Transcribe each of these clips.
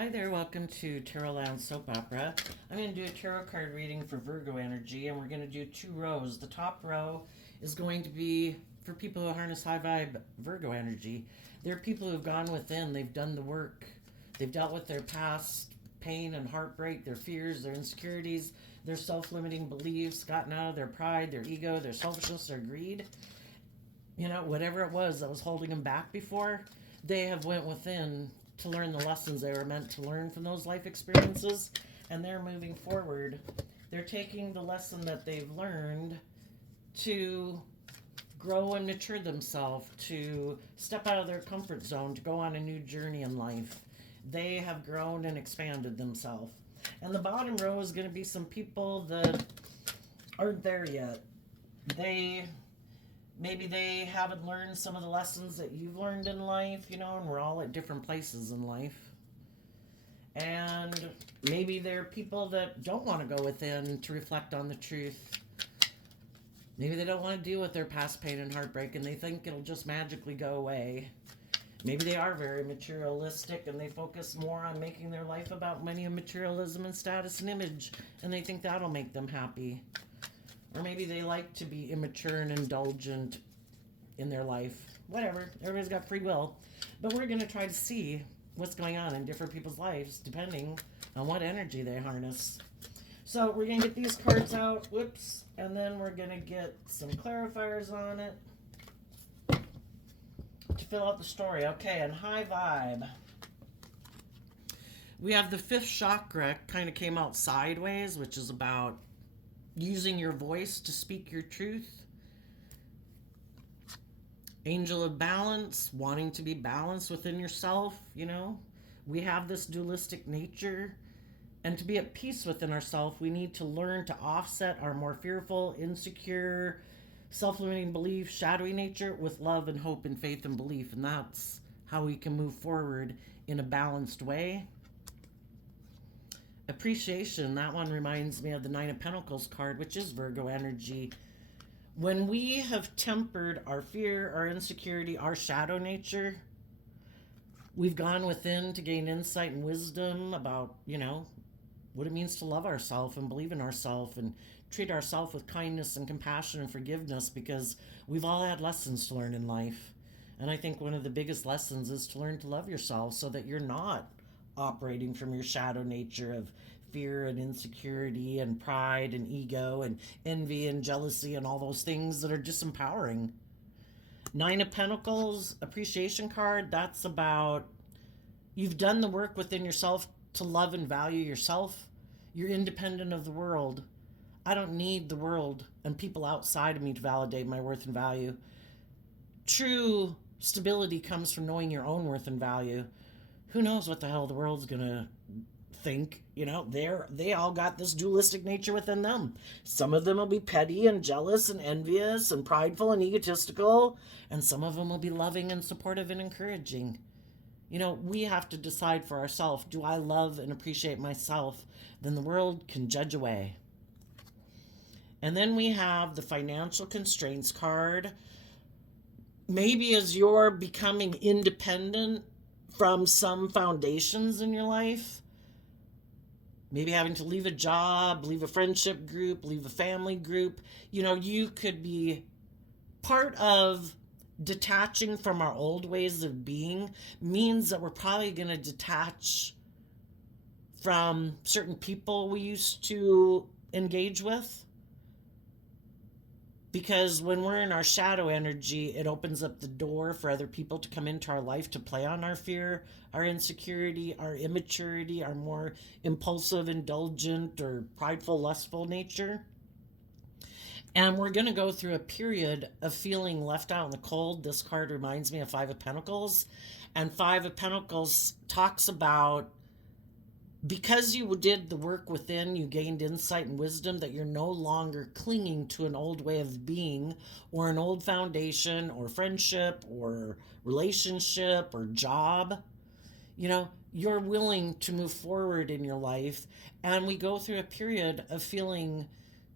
Hi there, welcome to Tarot Land Soap Opera. I'm going to do a tarot card reading for Virgo energy, and we're going to do 2 rows. The top row is going to be for people who harness high vibe Virgo energy. They're people who've gone within, they've done the work, they've dealt with their past pain and heartbreak, their fears, their insecurities, their self-limiting beliefs, gotten out of their pride, their ego, their selfishness, their greed. You know, whatever it was that was holding them back before, they have went within to learn the lessons they were meant to learn from those life experiences, and they're moving forward. They're taking the lesson that they've learned to grow and mature themselves, to step out of their comfort zone, to go on a new journey in life. They have grown and expanded themselves. And the bottom row is going to be some people that aren't there yet. Maybe they haven't learned some of the lessons that you've learned in life, you know, and we're all at different places in life. And maybe they're people that don't want to go within to reflect on the truth. Maybe they don't want to deal with their past pain and heartbreak, and they think it'll just magically go away. Maybe they are very materialistic, and they focus more on making their life about money and materialism and status and image, and they think that'll make them happy. Or maybe they like to be immature and indulgent in their life. Whatever. Everybody's got free will. But we're going to try to see what's going on in different people's lives depending on what energy they harness. So we're going to get these cards out. Whoops. And then we're going to get some clarifiers on it to fill out the story. Okay, and high vibe. We have the 5th chakra kind of came out sideways, which is about using your voice to speak your truth. Angel of balance, wanting to be balanced within yourself, you know. We have this dualistic nature, and to be at peace within ourselves, we need to learn to offset our more fearful, insecure, self-limiting belief, shadowy nature with love and hope and faith and belief, and that's how we can move forward in a balanced way. Appreciation, that one reminds me of the 9 of Pentacles card, which is Virgo energy. When we have tempered our fear, our insecurity, our shadow nature, we've gone within to gain insight and wisdom about, you know, what it means to love ourselves and believe in ourselves and treat ourselves with kindness and compassion and forgiveness, because we've all had lessons to learn in life. And I think one of the biggest lessons is to learn to love yourself so that you're not operating from your shadow nature of fear and insecurity and pride and ego and envy and jealousy and all those things that are disempowering. 9 of Pentacles, appreciation card, that's about you've done the work within yourself to love and value yourself. You're independent of the world. I don't need the world and people outside of me to validate my worth and value. True stability comes from knowing your own worth and value. Who knows what the hell the world's gonna think? You know, they all got this dualistic nature within them. Some of them will be petty and jealous and envious and prideful and egotistical, and some of them will be loving and supportive and encouraging. You know, we have to decide for ourselves, do I love and appreciate myself? Then the world can judge away. And then we have the financial constraints card. Maybe as you're becoming independent from some foundations in your life, maybe having to leave a job, leave a friendship group, leave a family group, you know, you could be part of detaching from our old ways of being means that we're probably going to detach from certain people we used to engage with. Because when we're in our shadow energy, it opens up the door for other people to come into our life to play on our fear, our insecurity, our immaturity, our more impulsive, indulgent, or prideful, lustful nature. And we're going to go through a period of feeling left out in the cold. This card reminds me of 5 of Pentacles. And 5 of Pentacles talks about, because you did the work within, you gained insight and wisdom that you're no longer clinging to an old way of being or an old foundation or friendship or relationship or job. You know, you're willing to move forward in your life. And we go through a period of feeling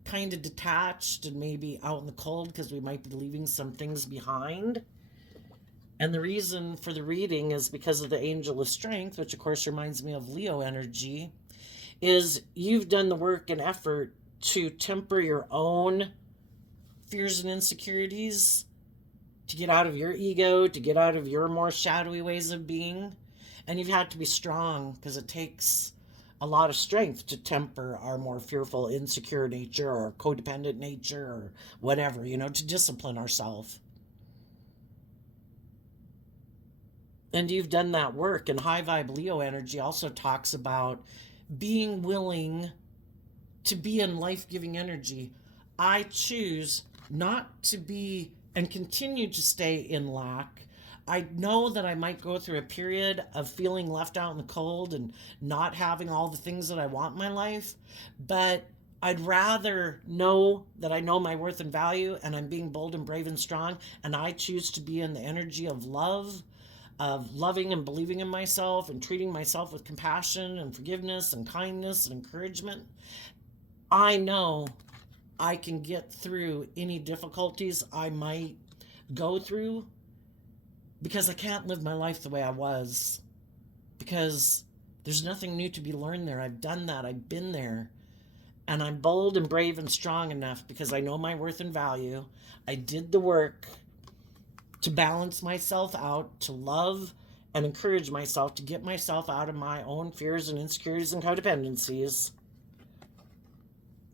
kind of detached and maybe out in the cold because we might be leaving some things behind. And the reason for the reading is because of the angel of strength, which of course reminds me of Leo energy, is you've done the work and effort to temper your own fears and insecurities, to get out of your ego, to get out of your more shadowy ways of being. And you've had to be strong because it takes a lot of strength to temper our more fearful, insecure nature or codependent nature or whatever, to discipline ourselves. And you've done that work. And high vibe Leo energy also talks about being willing to be in life giving energy. I choose not to be and continue to stay in lack. I know that I might go through a period of feeling left out in the cold and not having all the things that I want in my life, but I'd rather know that I know my worth and value and I'm being bold and brave and strong, and I choose to be in the energy of love, of loving and believing in myself and treating myself with compassion and forgiveness and kindness and encouragement. I know I can get through any difficulties I might go through because I can't live my life the way I was. Because there's nothing new to be learned there. I've done that. I've been there. And I'm bold and brave and strong enough because I know my worth and value. I did the work to balance myself out, to love and encourage myself, to get myself out of my own fears and insecurities and codependencies,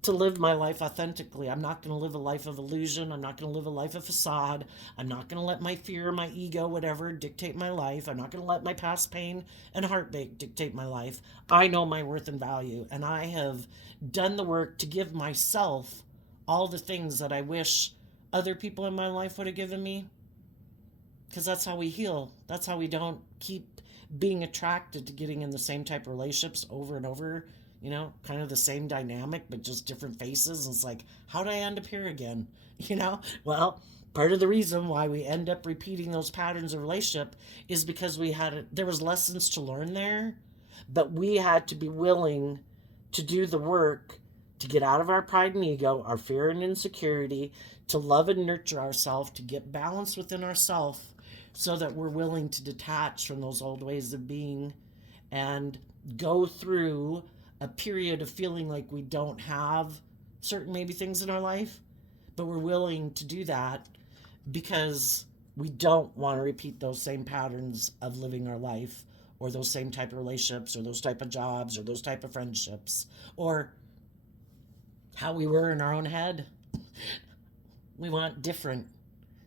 to live my life authentically. I'm not going to live a life of illusion. I'm not going to live a life of facade. I'm not going to let my fear, my ego, whatever, dictate my life. I'm not going to let my past pain and heartbreak dictate my life. I know my worth and value, and I have done the work to give myself all the things that I wish other people in my life would have given me. Because that's how we heal. That's how we don't keep being attracted to getting in the same type of relationships over and over, kind of the same dynamic, but just different faces. And it's like, how did I end up here again? Well, part of the reason why we end up repeating those patterns of relationship is because there was lessons to learn there, but we had to be willing to do the work to get out of our pride and ego, our fear and insecurity, to love and nurture ourselves, to get balance within ourselves so that we're willing to detach from those old ways of being and go through a period of feeling like we don't have certain maybe things in our life, but we're willing to do that because we don't want to repeat those same patterns of living our life or those same type of relationships or those type of jobs or those type of friendships or how we were in our own head. We want different.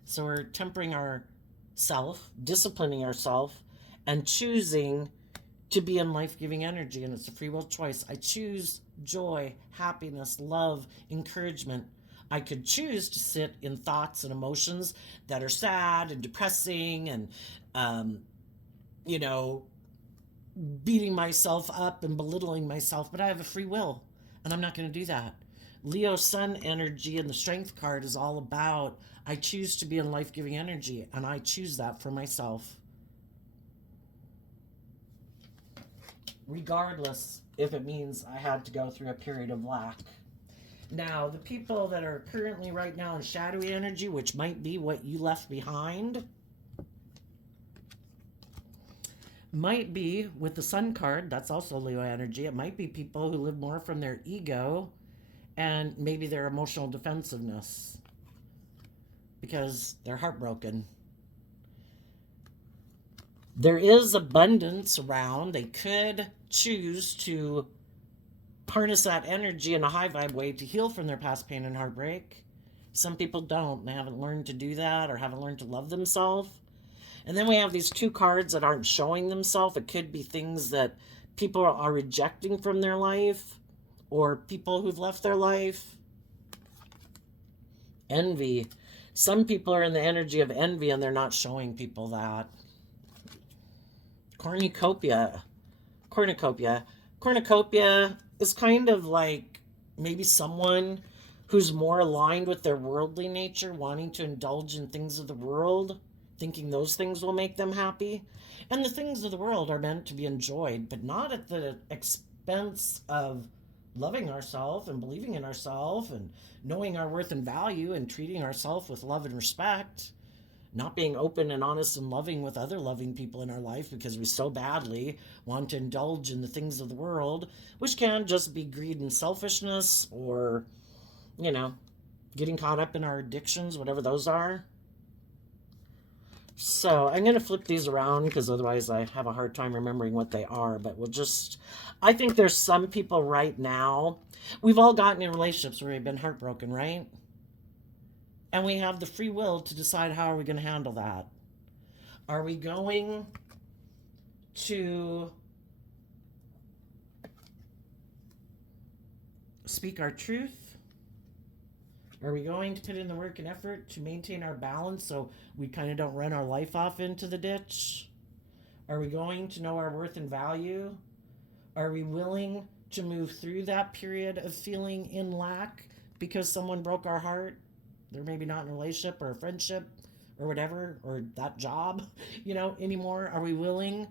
So we're tempering ourself, disciplining ourselves, and choosing to be in life-giving energy. And it's a free will choice. I choose joy, happiness, love, encouragement. I could choose to sit in thoughts and emotions that are sad and depressing and, beating myself up and belittling myself, but I have a free will, and I'm not going to do that. Leo Sun energy and the Strength card is all about I choose to be in life-giving energy, and I choose that for myself. Regardless if it means I had to go through a period of lack. Now, the people that are currently right now in shadowy energy, which might be what you left behind, might be with the Sun card, that's also Leo energy. It might be people who live more from their ego and maybe their emotional defensiveness because they're heartbroken. There is abundance around. They could choose to harness that energy in a high vibe way to heal from their past pain and heartbreak. Some people don't. They haven't learned to do that or haven't learned to love themselves. And then we have these two cards that aren't showing themselves. It could be things that people are rejecting from their life or people who've left their life. Envy. Some people are in the energy of envy and they're not showing people that. Cornucopia. Cornucopia is kind of like maybe someone who's more aligned with their worldly nature, wanting to indulge in things of the world, thinking those things will make them happy. And the things of the world are meant to be enjoyed, but not at the expense of loving ourselves and believing in ourselves and knowing our worth and value and treating ourselves with love and respect. not being open and honest and loving with other loving people in our life because we so badly want to indulge in the things of the world, which can just be greed and selfishness, or, you know, getting caught up in our addictions, whatever those are. So I'm going to flip these around because otherwise I have a hard time remembering what they are. But I think there's some people right now, we've all gotten in relationships where we've been heartbroken, right? And we have the free will to decide how are we going to handle that. Are we going to speak our truth? Are we going to put in the work and effort to maintain our balance so we kind of don't run our life off into the ditch? Are we going to know our worth and value? Are we willing to move through that period of feeling in lack because someone broke our heart? They're maybe not in a relationship or a friendship or whatever, or that job, anymore. Are we willing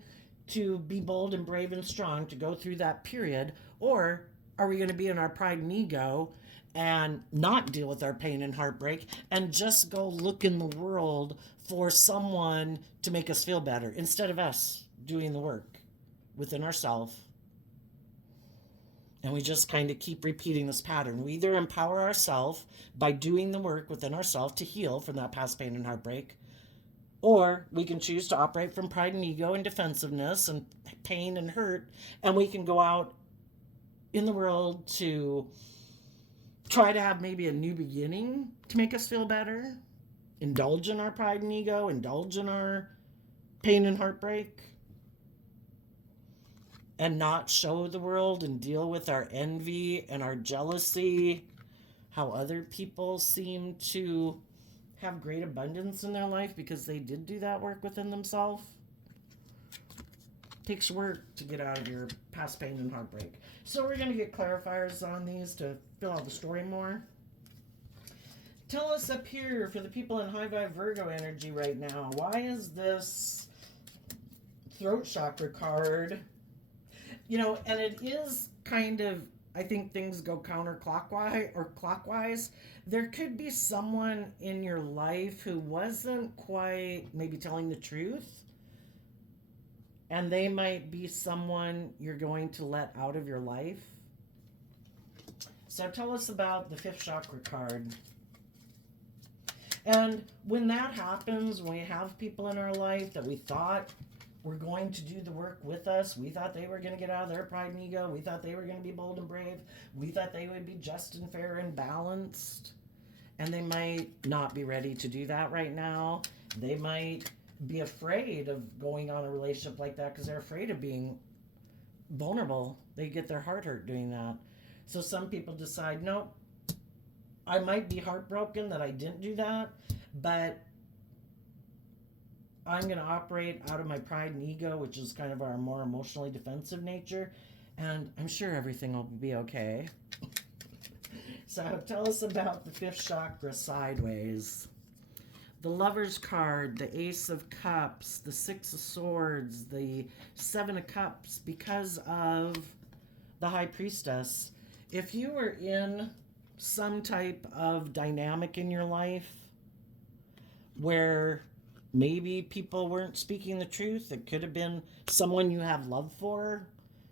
to be bold and brave and strong to go through that period? Or are we going to be in our pride and ego and not deal with our pain and heartbreak and just go look in the world for someone to make us feel better instead of us doing the work within ourselves? And we just kind of keep repeating this pattern. We either empower ourselves by doing the work within ourselves to heal from that past pain and heartbreak, or we can choose to operate from pride and ego and defensiveness and pain and hurt, and we can go out in the world to try to have maybe a new beginning to make us feel better, indulge in our pride and ego, indulge in our pain and heartbreak, and not show the world and deal with our envy and our jealousy, how other people seem to have great abundance in their life because they did do that work within themselves. Takes work to get out of your past pain and heartbreak. So we're going to get clarifiers on these to fill out the story more. Tell us up here, for the people in high vibe Virgo energy right now, why is this throat chakra card, and it is kind of, I think things go counterclockwise or clockwise. There could be someone in your life who wasn't quite maybe telling the truth, and they might be someone you're going to let out of your life. So tell us about the fifth chakra card. And when that happens, when we have people in our life that we thought were going to do the work with us, we thought they were going to get out of their pride and ego, we thought they were going to be bold and brave, we thought they would be just and fair and balanced, and they might not be ready to do that right now. They might be afraid of going on a relationship like that because they're afraid of being vulnerable. They get their heart hurt doing that. So some people decide, no, I might be heartbroken that I didn't do that, but I'm going to operate out of my pride and ego, which is kind of our more emotionally defensive nature, and I'm sure everything will be okay. So tell us about the fifth chakra sideways. The Lover's card, the Ace of Cups, the Six of Swords, the Seven of Cups, because of the High Priestess. If you were in some type of dynamic in your life where maybe people weren't speaking the truth, it could have been someone you have love for,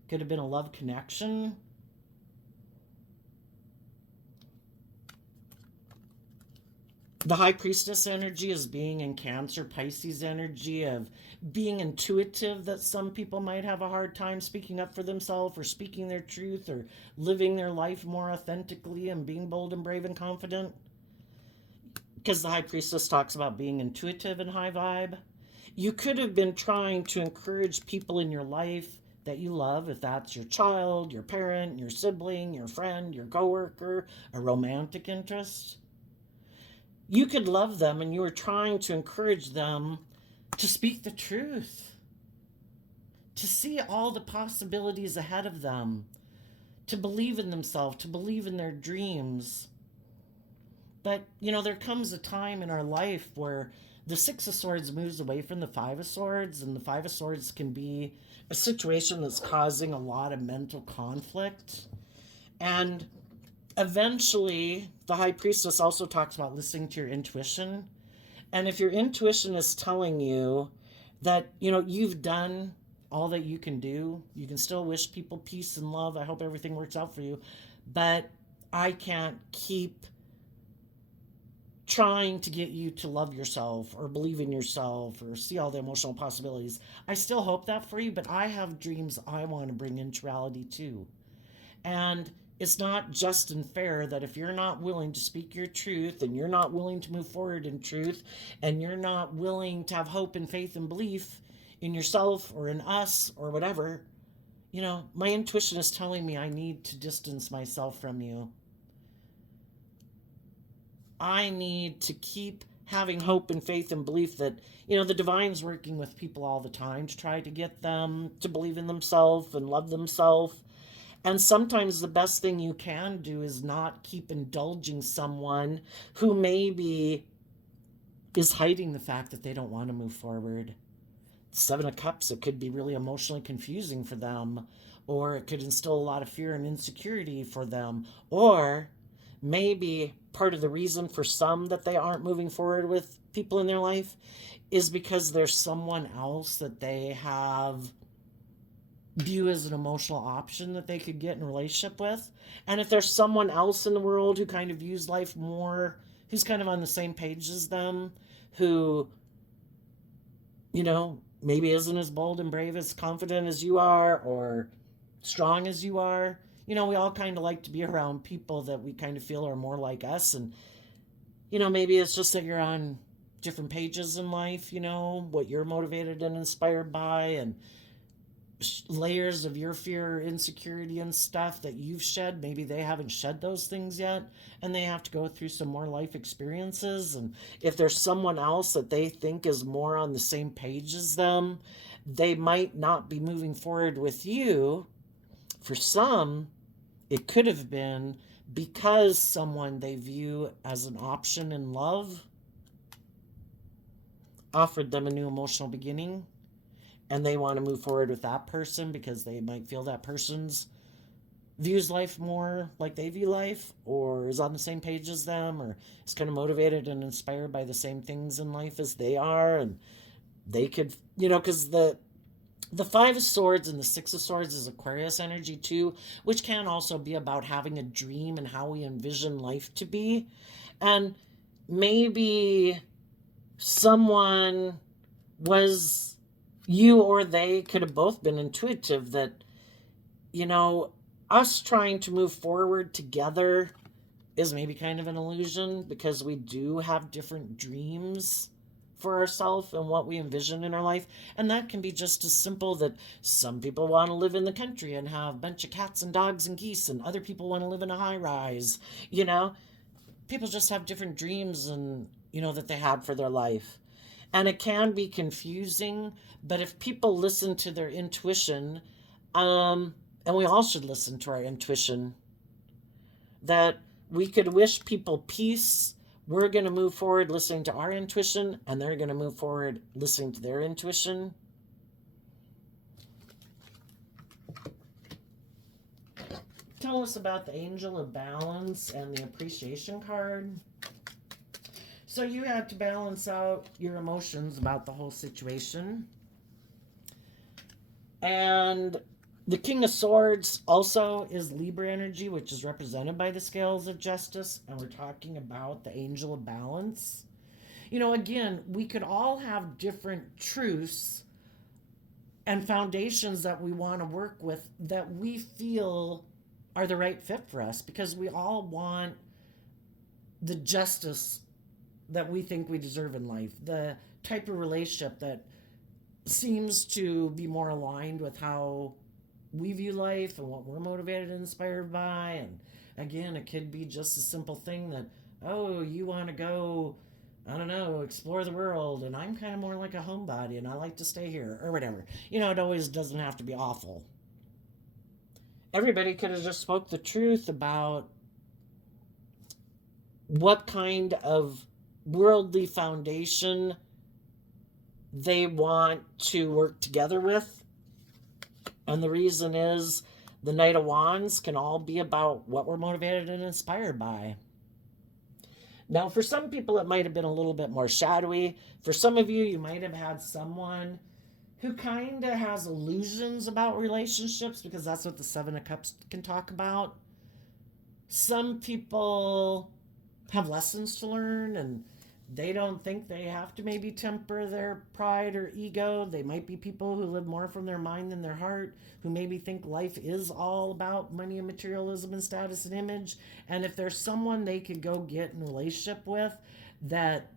could have been a love connection. The High Priestess energy is being in Cancer, Pisces energy of being intuitive, that some people might have a hard time speaking up for themselves or speaking their truth or living their life more authentically and being bold and brave and confident. Because the High Priestess talks about being intuitive and high vibe. You could have been trying to encourage people in your life that you love, if that's your child, your parent, your sibling, your friend, your coworker, a romantic interest. You could love them and you were trying to encourage them to speak the truth, to see all the possibilities ahead of them, to believe in themselves, to believe in their dreams. But, there comes a time in our life where the Six of Swords moves away from the Five of Swords, and the Five of Swords can be a situation that's causing a lot of mental conflict. And eventually, the High Priestess also talks about listening to your intuition. And if your intuition is telling you that, you know, you've done all that you can do, you can still wish people peace and love. I hope everything works out for you. But I can't keep trying to get you to love yourself or believe in yourself or see all the emotional possibilities. I still hope that for you, but I have dreams I want to bring into reality too. And it's not just and fair that if you're not willing to speak your truth and you're not willing to move forward in truth and you're not willing to have hope and faith and belief in yourself or in us or whatever, you know, my intuition is telling me I need to distance myself from you. I need to keep having hope and faith and belief that, you know, the divine's working with people all the time to try to get them to believe in themselves and love themselves. And sometimes the best thing you can do is not keep indulging someone who maybe is hiding the fact that they don't want to move forward. Seven of Cups, it could be really emotionally confusing for them, or it could instill a lot of fear and insecurity for them, or maybe part of the reason for some that they aren't moving forward with people in their life is because there's someone else that they have view as an emotional option that they could get in a relationship with. And if there's someone else in the world who kind of views life more, who's kind of on the same page as them, who, you know, maybe isn't as bold and brave, as confident as you are, or strong as you are. You know, we all kind of like to be around people that we kind of feel are more like us. And, you know, maybe it's just that you're on different pages in life, you know, what you're motivated and inspired by, and layers of your fear, insecurity, and stuff that you've shed. Maybe they haven't shed those things yet, and they have to go through some more life experiences. And if there's someone else that they think is more on the same page as them, they might not be moving forward with you. For some, it could have been because someone they view as an option in love offered them a new emotional beginning, and they want to move forward with that person because they might feel that person's views life more like they view life, or is on the same page as them, or is kind of motivated and inspired by the same things in life as they are. And they could, you know, because the Five of Swords and the Six of Swords is Aquarius energy too, which can also be about having a dream and how we envision life to be. And maybe someone was, you or they could have both been intuitive that, you know, us trying to move forward together is maybe kind of an illusion, because we do have different dreams for ourselves and what we envision in our life. And that can be just as simple that some people want to live in the country and have a bunch of cats and dogs and geese, and other people want to live in a high rise. You know, people just have different dreams, and, you know, that they had for their life. And it can be confusing, but if people listen to their intuition, and we all should listen to our intuition, that we could wish people peace. We're going to move forward listening to our intuition, and they're going to move forward listening to their intuition. Tell us about the Angel of Balance and the Appreciation card. So you had to balance out your emotions about the whole situation. And the King of Swords also is Libra energy, which is represented by the Scales of Justice. And we're talking about the Angel of Balance. You know, again, we could all have different truths and foundations that we want to work with that we feel are the right fit for us, because we all want the justice that we think we deserve in life, the type of relationship that seems to be more aligned with how we view life and what we're motivated and inspired by. And again, it could be just a simple thing that, oh, you want to go, I don't know, explore the world, and I'm kind of more like a homebody and I like to stay here, or whatever. You know, it always doesn't have to be awful. Everybody could have just spoke the truth about what kind of worldly foundation they want to work together with. And the reason is the Knight of Wands can all be about what we're motivated and inspired by. Now, for some people, it might have been a little bit more shadowy. For some of you, you might have had someone who kind of has illusions about relationships because that's what the Seven of Cups can talk about. Some people have lessons to learn and they don't think they have to maybe temper their pride or ego. They might be people who live more from their mind than their heart, who maybe think life is all about money and materialism and status and image. And if there's someone they could go get in a relationship with that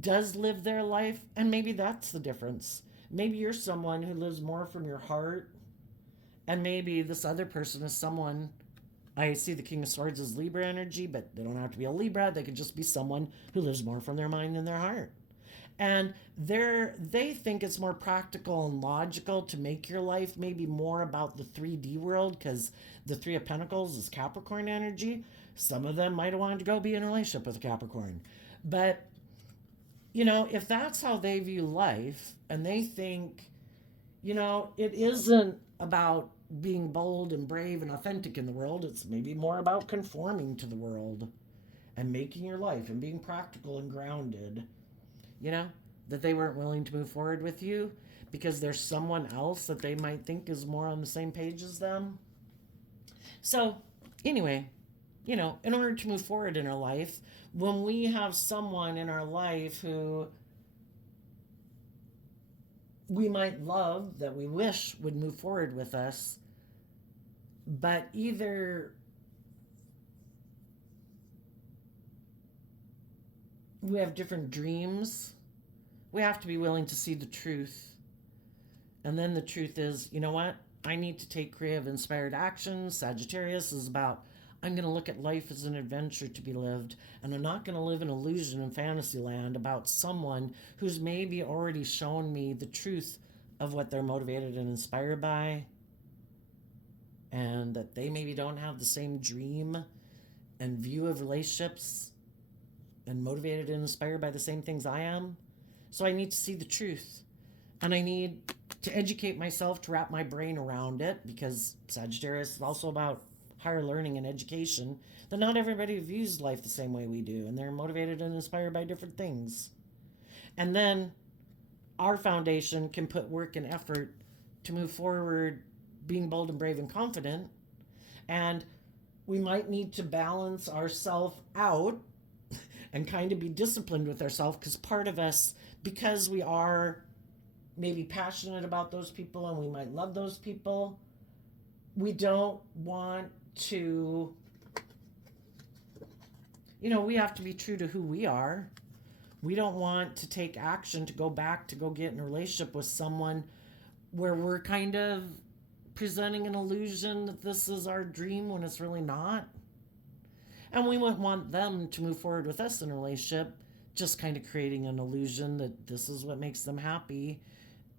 does live their life, and maybe that's the difference. Maybe you're someone who lives more from your heart, and maybe this other person is someone. I see the King of Swords as Libra energy, but they don't have to be a Libra. They could just be someone who lives more from their mind than their heart. And they think it's more practical and logical to make your life maybe more about the 3D world, because the Three of Pentacles is Capricorn energy. Some of them might have wanted to go be in a relationship with a Capricorn. But, if that's how they view life, and they think, it isn't about being bold and brave and authentic in the world. It's maybe more about conforming to the world and making your life and being practical and grounded. That they weren't willing to move forward with you because there's someone else that they might think is more on the same page as them. So, anyway, in order to move forward in our life, when we have someone in our life who we might love, that we wish would move forward with us, but either we have different dreams, we have to be willing to see the truth. And then the truth is, you know what? I need to take creative, inspired action. Sagittarius is about, I'm going to look at life as an adventure to be lived, and I'm not going to live in illusion and fantasy land about someone who's maybe already shown me the truth of what they're motivated and inspired by, and that they maybe don't have the same dream and view of relationships and motivated and inspired by the same things I am. So I need to see the truth, and I need to educate myself to wrap my brain around it, because Sagittarius is also about higher learning and education, that not everybody views life the same way we do, and they're motivated and inspired by different things. And then our foundation can put work and effort to move forward, being bold and brave and confident. And we might need to balance ourselves out and kind of be disciplined with ourselves, because part of us, because we are maybe passionate about those people and we might love those people, we don't want to, we have to be true to who we are. We don't want to take action to go back to go get in a relationship with someone where we're kind of presenting an illusion that this is our dream when it's really not. And we wouldn't want them to move forward with us in a relationship just kind of creating an illusion that this is what makes them happy,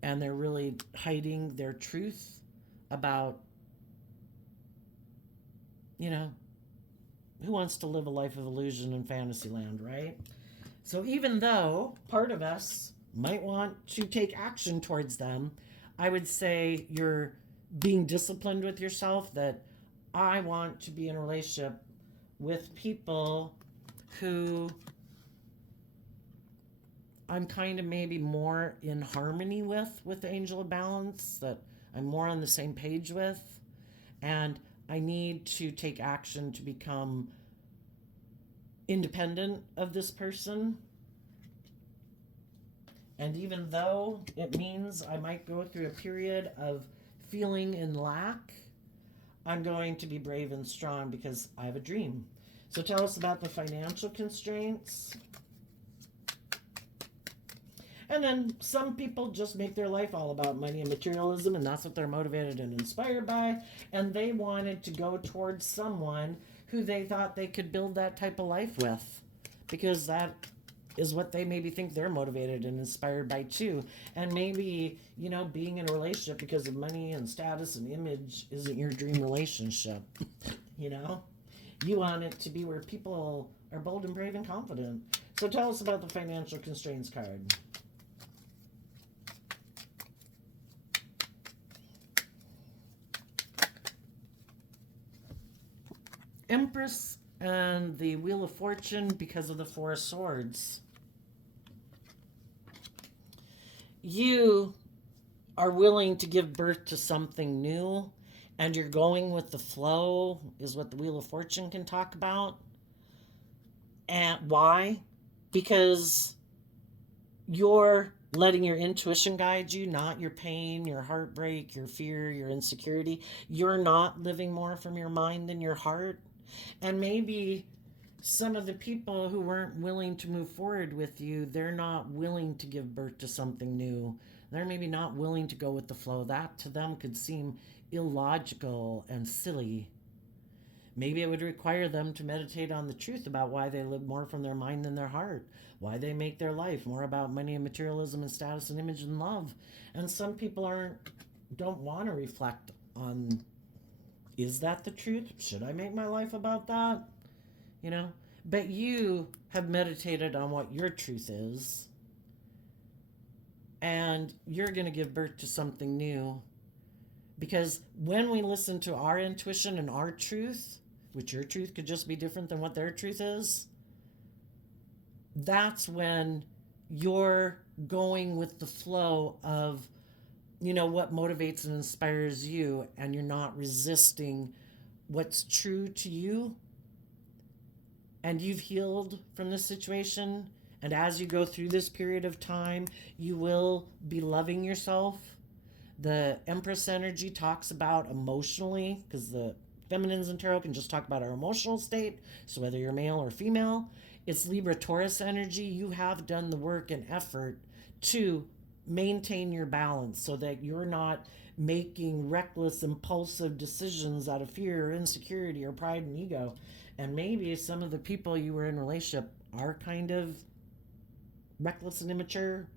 and they're really hiding their truth about, who wants to live a life of illusion in fantasy land, right? So even though part of us might want to take action towards them, I would say you're being disciplined with yourself, that I want to be in a relationship with people who I'm kind of maybe more in harmony with the Angel of Balance, that I'm more on the same page with, and I need to take action to become independent of this person. And even though it means I might go through a period of feeling in lack, I'm going to be brave and strong because I have a dream. So tell us about the financial constraints. And then some people just make their life all about money and materialism, and that's what they're motivated and inspired by. And they wanted to go towards someone who they thought they could build that type of life with, because that is what they maybe think they're motivated and inspired by too. And maybe, being in a relationship because of money and status and image isn't your dream relationship. You want it to be where people are bold and brave and confident. So tell us about the financial constraints card. Empress And the Wheel of Fortune because of the Four of Swords. You are willing to give birth to something new, and you're going with the flow, is what the Wheel of Fortune can talk about. And why? Because you're letting your intuition guide you, not your pain, your heartbreak, your fear, your insecurity. You're not living more from your mind than your heart. And maybe some of the people who weren't willing to move forward with you, they're not willing to give birth to something new. They're maybe not willing to go with the flow. That to them could seem illogical and silly. Maybe it would require them to meditate on the truth about why they live more from their mind than their heart, why they make their life more about money and materialism and status and image and love. And some people don't want to reflect on, is that the truth? Should I make my life about that? You know? But you have meditated on what your truth is, and you're going to give birth to something new. Because when we listen to our intuition and our truth, which your truth could just be different than what their truth is, that's when you're going with the flow of, what motivates and inspires you, and you're not resisting what's true to you. And you've healed from this situation. And as you go through this period of time, you will be loving yourself. The Empress energy talks about emotionally, because the feminines in tarot can just talk about our emotional state. So whether you're male or female, it's Libra Taurus energy. You have done the work and effort to maintain your balance so that you're not making reckless, impulsive decisions out of fear or insecurity or pride and ego. And maybe some of the people you were in a relationship are kind of reckless and immature,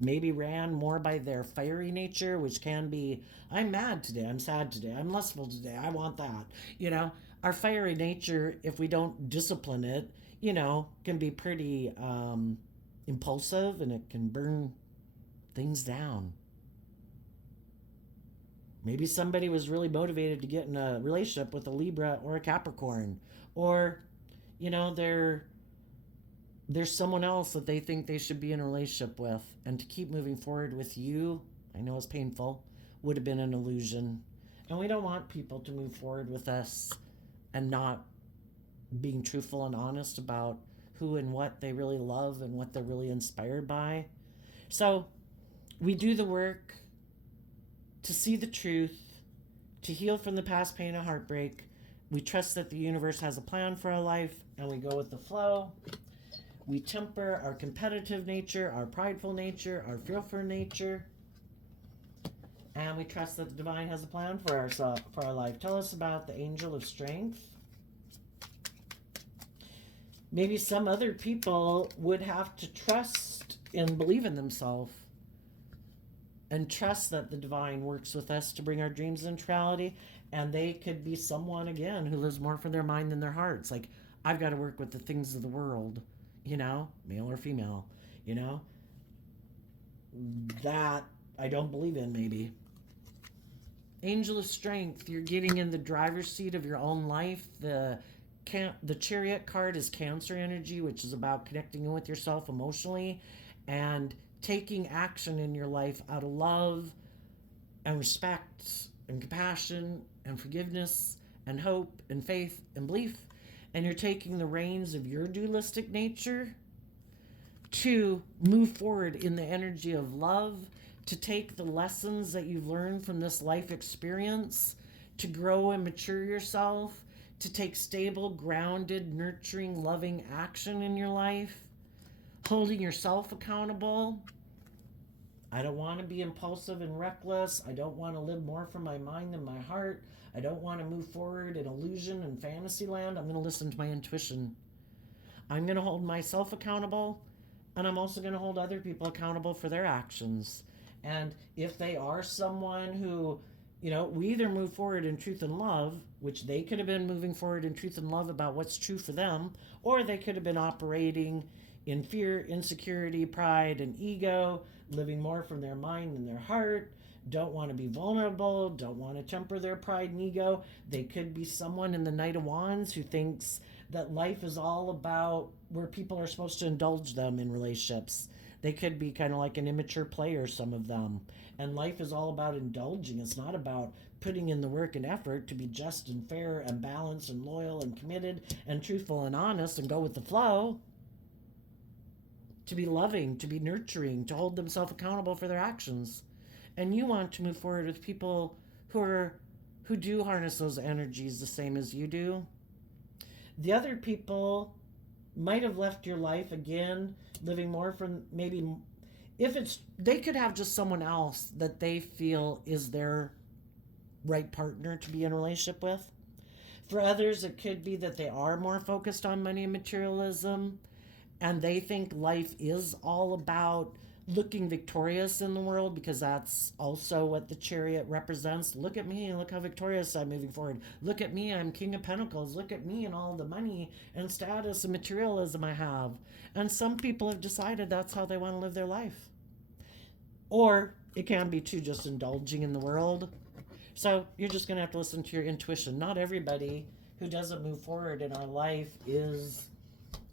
maybe ran more by their fiery nature, which can be, I'm mad today, I'm sad today, I'm lustful today, I want that. Our fiery nature, if we don't discipline it, can be pretty impulsive, and it can burn things down. Maybe somebody was really motivated to get in a relationship with a Libra or a Capricorn, or there's someone else that they think they should be in a relationship with, and to keep moving forward with you, I know it's painful, would have been an illusion. And we don't want people to move forward with us and not being truthful and honest about who and what they really love and what they're really inspired by. So we do the work to see the truth, to heal from the past pain and heartbreak. We trust that the universe has a plan for our life, and we go with the flow. We temper our competitive nature, our prideful nature, our fearful nature, and we trust that the divine has a plan for our life. Tell us about the angel of strength. Maybe some other people would have to trust and believe in themselves and trust that the divine works with us to bring our dreams into reality. And they could be someone, again, who lives more from their mind than their heart. It's like, I've got to work with the things of the world, male or female, that I don't believe in, maybe. Angel of strength, you're getting in the driver's seat of your own life. The Chariot card is Cancer energy, which is about connecting in with yourself emotionally and taking action in your life out of love and respect and compassion and forgiveness and hope and faith and belief. And you're taking the reins of your dualistic nature to move forward in the energy of love, to take the lessons that you've learned from this life experience, to grow and mature yourself, to take stable, grounded, nurturing, loving action in your life, holding yourself accountable. I don't want to be impulsive and reckless. I don't want to live more from my mind than my heart. I don't want to move forward in illusion and fantasy land. I'm going to listen to my intuition. I'm going to hold myself accountable, and I'm also going to hold other people accountable for their actions. And if they are someone who, we either move forward in truth and love, which they could have been moving forward in truth and love about what's true for them, or they could have been operating in fear, insecurity, pride, and ego, living more from their mind than their heart, don't want to be vulnerable, don't want to temper their pride and ego. They could be someone in the Knight of Wands who thinks that life is all about where people are supposed to indulge them in relationships. They could be kind of like an immature player, some of them. And life is all about indulging. It's not about putting in the work and effort to be just and fair and balanced and loyal and committed and truthful and honest and go with the flow. To be loving, to be nurturing, to hold themselves accountable for their actions. And you want to move forward with people who do harness those energies the same as you do. The other people might have left your life again, living more from maybe, if it's, they could have just someone else that they feel is their right partner to be in a relationship with. For others, it could be that they are more focused on money and materialism, and they think life is all about looking victorious in the world, because that's also what the Chariot represents. Look at me, look how victorious I'm moving forward. Look at me, I'm King of Pentacles. Look at me and all the money and status and materialism I have. And some people have decided that's how they want to live their life. Or it can be too, just indulging in the world. So you're just going to have to listen to your intuition. Not everybody who doesn't move forward in our life is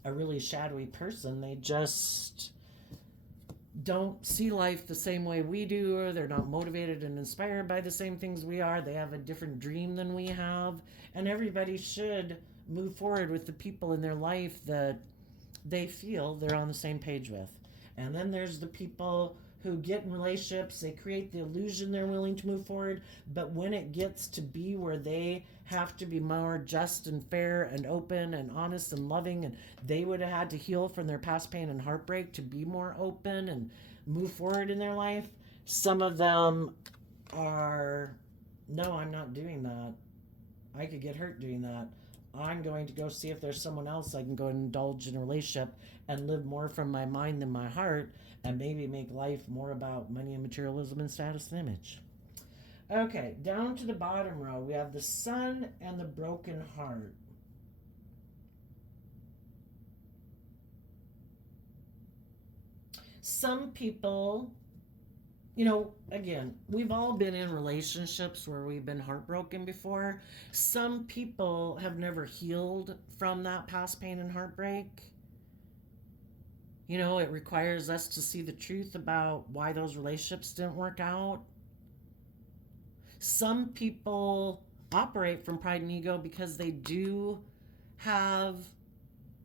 a really shadowy person. They just don't see life the same way we do, or they're not motivated and inspired by the same things we are. They have a different dream than we have. And everybody should move forward with the people in their life that they feel they're on the same page with. And then there's the people who get in relationships, they create the illusion they're willing to move forward, but when it gets to be where they have to be more just and fair and open and honest and loving, and they would have had to heal from their past pain and heartbreak to be more open and move forward in their life, some of them are, no, I'm not doing that. I could get hurt doing that. I'm going to go see if there's someone else I can go and indulge in a relationship and live more from my mind than my heart, and maybe make life more about money and materialism and status and image. Okay, down to the bottom row, we have the Sun and the broken heart. Some people, again, we've all been in relationships where we've been heartbroken before. Some people have never healed from that past pain and heartbreak. It requires us to see the truth about why those relationships didn't work out. Some people operate from pride and ego because they do have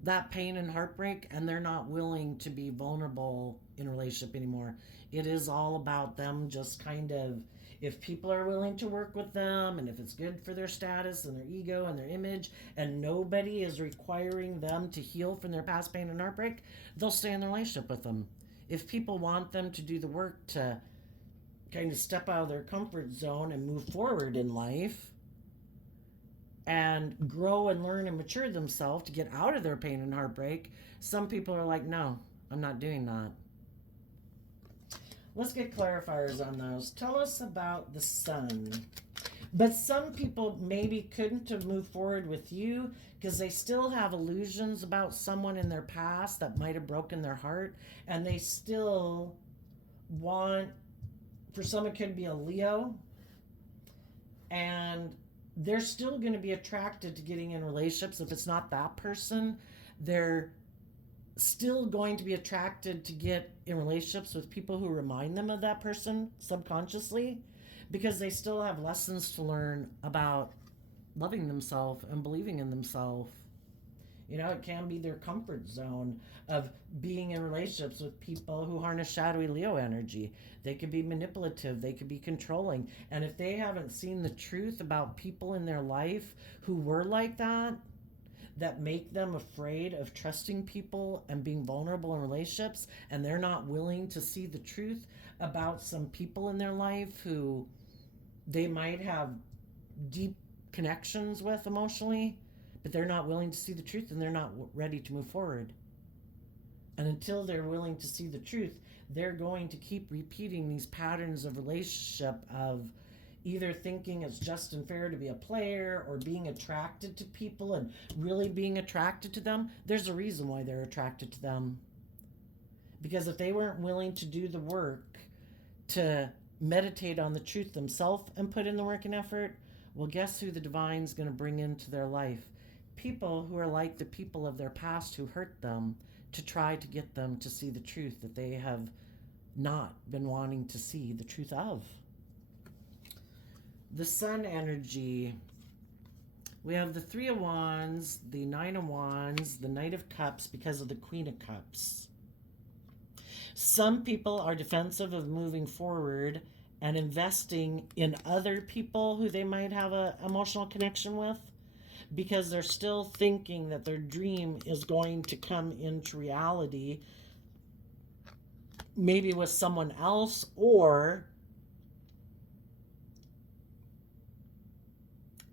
that pain and heartbreak, and they're not willing to be vulnerable in a relationship anymore. It is all about them just kind of, if people are willing to work with them, and if it's good for their status and their ego and their image, and nobody is requiring them to heal from their past pain and heartbreak, they'll stay in the relationship with them. If people want them to do the work to kind of step out of their comfort zone and move forward in life and grow and learn and mature themselves to get out of their pain and heartbreak, some people are like, no, I'm not doing that. Let's get clarifiers on those. Tell us about the Sun. But some people maybe couldn't have moved forward with you because they still have illusions about someone in their past that might have broken their heart, and they still want, for some it could be a Leo, and they're still going to be attracted to getting in relationships. If it's not that person, they're still going to be attracted to get in relationships with people who remind them of that person subconsciously, because they still have lessons to learn about loving themselves and believing in themselves. It can be their comfort zone of being in relationships with people who harness shadowy Leo energy. They could be manipulative, they could be controlling. And if they haven't seen the truth about people in their life who were like that make them afraid of trusting people and being vulnerable in relationships, and they're not willing to see the truth about some people in their life who they might have deep connections with emotionally, but they're not willing to see the truth, and they're not ready to move forward. And until they're willing to see the truth, they're going to keep repeating these patterns of relationship of either thinking it's just and fair to be a player, or being attracted to people and really being attracted to them. There's a reason why they're attracted to them. Because if they weren't willing to do the work to meditate on the truth themselves and put in the work and effort, well, guess who the divine's going to bring into their life? people who are like the people of their past who hurt them to try to get them to see the truth that they have not been wanting to see the truth of. The sun energy. We have the Three of Wands, the Nine of Wands, the Knight of Cups because of the Queen of Cups. Some people are defensive of moving forward and investing in other people who they might have an emotional connection with because they're still thinking that their dream is going to come into reality, maybe with someone else, or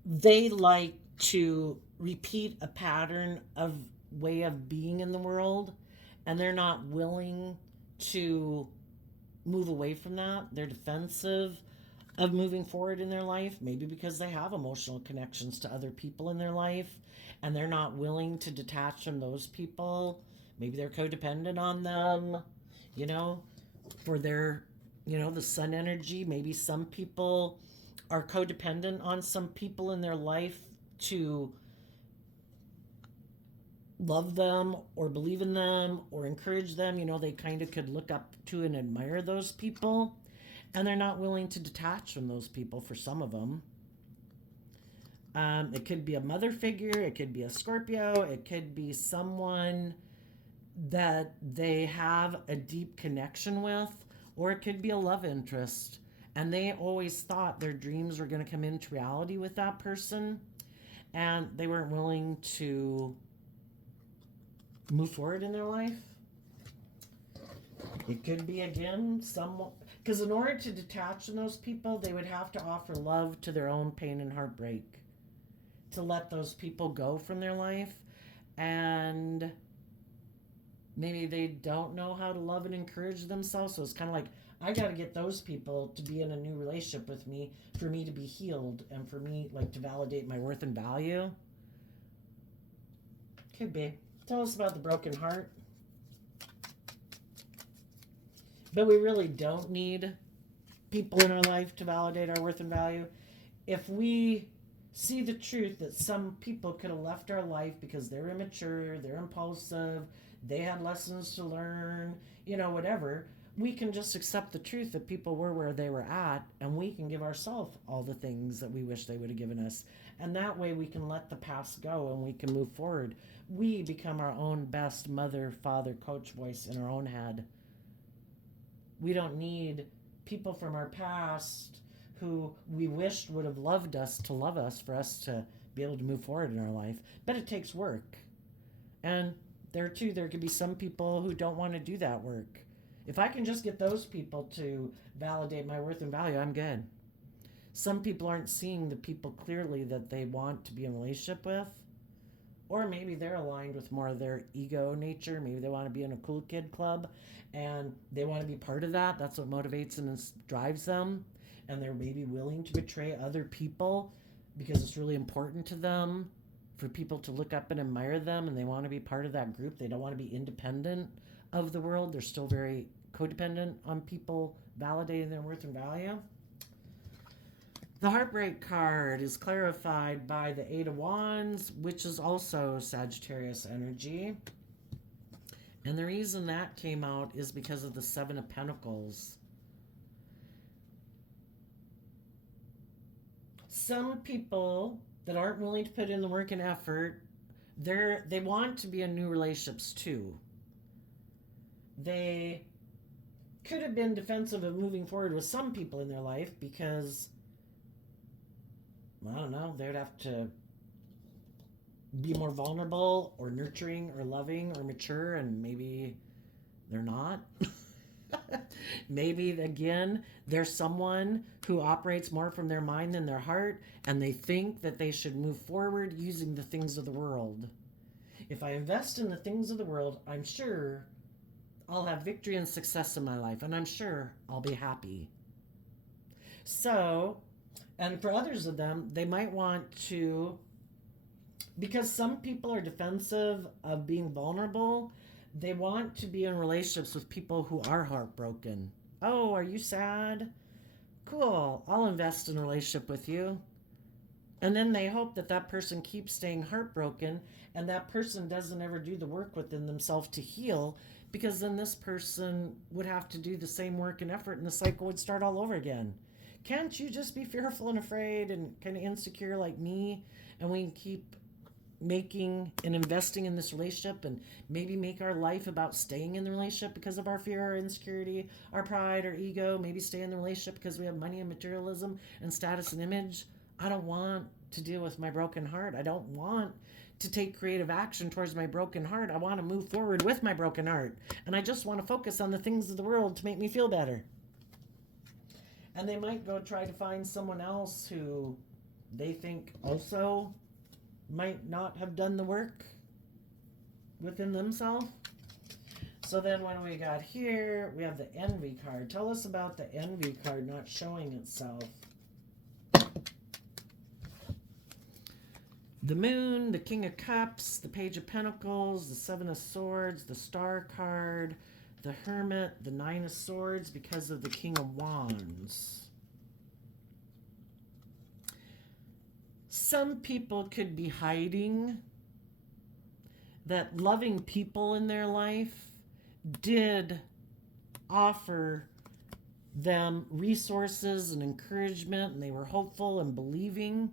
they like to repeat a pattern of way of being in the world, and they're not willing to move away from that. They're defensive of moving forward in their life, maybe because they have emotional connections to other people in their life and they're not willing to detach from those people. Maybe they're codependent on them, you know, for their, the sun energy. Maybe some people are codependent on some people in their life to love them or believe in them or encourage them. They kind of could look up to and admire those people, and they're not willing to detach from those people for some of them. It could be a mother figure, it could be a Scorpio, it could be someone that they have a deep connection with, or it could be a love interest. And they always thought their dreams were going to come into reality with that person, and they weren't willing to move forward in their life. It could be, again, someone, because in order to detach from those people, they would have to offer love to their own pain and heartbreak, to let those people go from their life. And maybe they don't know how to love and encourage themselves. So it's kind of like, I got to get those people to be in a new relationship with me for me to be healed and for me, like, to validate my worth and value. Could be. Tell us about the broken heart. But we really don't need people in our life to validate our worth and value. If we see the truth that some people could have left our life because they're immature, they're impulsive, they had lessons to learn, whatever, we can just accept the truth that people were where they were at, and we can give ourselves all the things that we wish they would have given us. And that way we can let the past go and we can move forward. We become our own best mother, father, coach voice in our own head. We don't need people from our past who we wished would have loved us to love us for us to be able to move forward in our life. But it takes work. And there could be some people who don't want to do that work. If I can just get those people to validate my worth and value, I'm good. Some people aren't seeing the people clearly that they want to be in a relationship with. Or maybe they're aligned with more of their ego nature. Maybe they want to be in a cool kid club and they want to be part of that. That's what motivates them and drives them. And they're maybe willing to betray other people because it's really important to them for people to look up and admire them, and they want to be part of that group. They don't want to be independent of the world. They're still very codependent on people validating their worth and value. The Heartbreak card is clarified by the Eight of Wands, which is also Sagittarius energy. And the reason that came out is because of the Seven of Pentacles. Some people that aren't willing to put in the work and effort, they want to be in new relationships too. They could have been defensive of moving forward with some people in their life because, I don't know, they'd have to be more vulnerable or nurturing or loving or mature, and maybe they're not. Maybe, again, there's someone who operates more from their mind than their heart, and they think that they should move forward using the things of the world. If I invest in the things of the world, I'm sure I'll have victory and success in my life, and I'm sure I'll be happy. So, and for others of them, they might want to, because some people are defensive of being vulnerable, they want to be in relationships with people who are heartbroken. Oh, are you sad? Cool. I'll invest in a relationship with you. And then they hope that that person keeps staying heartbroken and that person doesn't ever do the work within themselves to heal, because then this person would have to do the same work and effort and the cycle would start all over again. Can't you just be fearful and afraid and kind of insecure like me, and we can keep making and investing in this relationship and maybe make our life about staying in the relationship because of our fear, our insecurity, our pride, our ego, maybe stay in the relationship because we have money and materialism and status and image. I don't want to deal with my broken heart. I don't want to take creative action towards my broken heart. I want to move forward with my broken heart. And I just want to focus on the things of the world to make me feel better. And they might go try to find someone else who they think also might not have done the work within themselves. So then what do we got here? We have the envy card. Tell us about the envy card not showing itself. The moon, the king of cups, the page of pentacles, the seven of swords, the star card, the hermit, the nine of swords because of the king of wands. Some people could be hiding that loving people in their life did offer them resources and encouragement, and they were hopeful and believing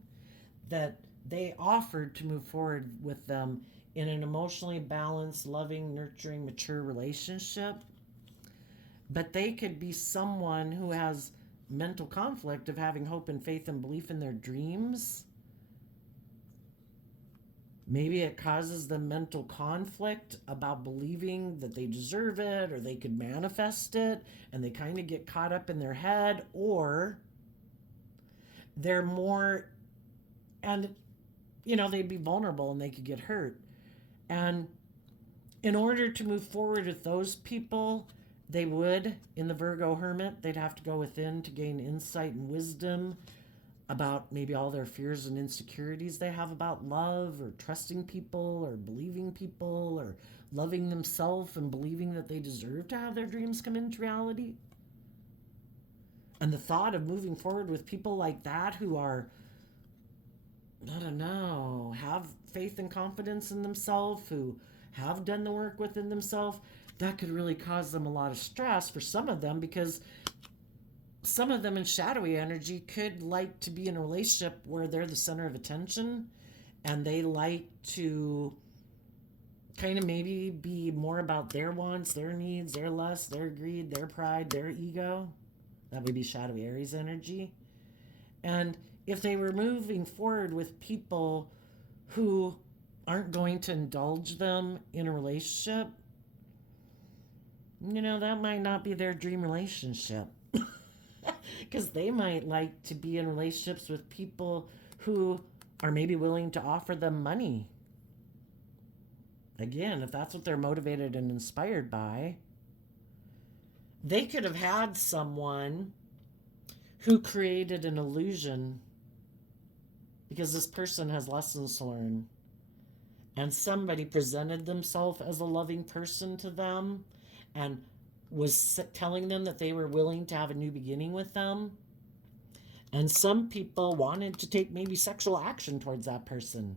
that they offered to move forward with them in an emotionally balanced, loving, nurturing, mature relationship. But they could be someone who has mental conflict of having hope and faith and belief in their dreams. Maybe it causes them mental conflict about believing that they deserve it or they could manifest it, and they kind of get caught up in their head, or they're more, and they'd be vulnerable and they could get hurt. And in order to move forward with those people, they would, in the Virgo Hermit, they'd have to go within to gain insight and wisdom about maybe all their fears and insecurities they have about love or trusting people or believing people or loving themselves and believing that they deserve to have their dreams come into reality. And the thought of moving forward with people like that who are, I don't know, have faith and confidence in themselves, who have done the work within themselves, that could really cause them a lot of stress for some of them, because some of them in shadowy energy could like to be in a relationship where they're the center of attention, and they like to kind of maybe be more about their wants, their needs, their lust, their greed, their pride, their ego. That would be shadowy Aries energy. And if they were moving forward with people who aren't going to indulge them in a relationship, that might not be their dream relationship. Because they might like to be in relationships with people who are maybe willing to offer them money. Again, if that's what they're motivated and inspired by, they could have had someone who created an illusion, because this person has lessons to learn, and somebody presented themselves as a loving person to them and was telling them that they were willing to have a new beginning with them. And some people wanted to take maybe sexual action towards that person.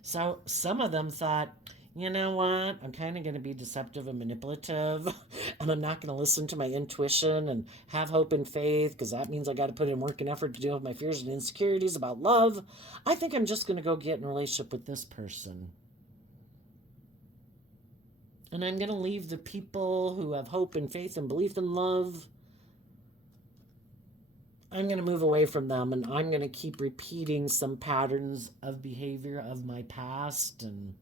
So some of them thought, you know what, I'm kind of going to be deceptive and manipulative, and I'm not going to listen to my intuition and have hope and faith, because that means I got to put in work and effort to deal with my fears and insecurities about love. I think I'm just going to go get in a relationship with this person. And I'm going to leave the people who have hope and faith and belief in love. I'm going to move away from them, and I'm going to keep repeating some patterns of behavior of my past and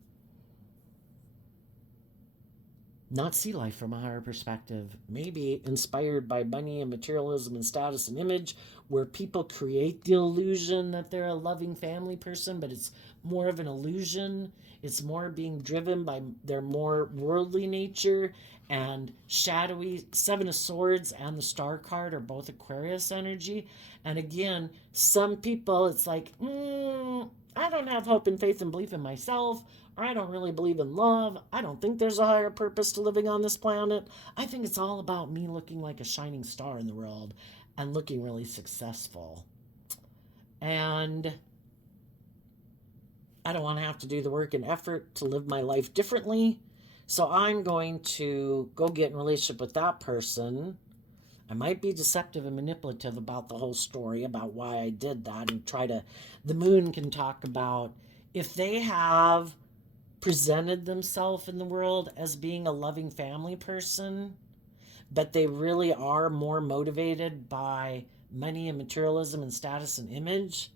not see life from a higher perspective. Maybe inspired by money and materialism and status and image, where people create the illusion that they're a loving family person, but it's more of an illusion. It's more being driven by their more worldly nature. And shadowy Seven of Swords and the Star card are both Aquarius energy. And again, some people, it's like, I don't have hope and faith and belief in myself, or I don't really believe in love. I don't think there's a higher purpose to living on this planet. I think it's all about me looking like a shining star in the world and looking really successful. And I don't want to have to do the work and effort to live my life differently. So I'm going to go get in a relationship with that person. I might be deceptive and manipulative about the whole story, about why I did that, and try to. The moon can talk about if they have presented themselves in the world as being a loving family person, but they really are more motivated by money and materialism and status and image.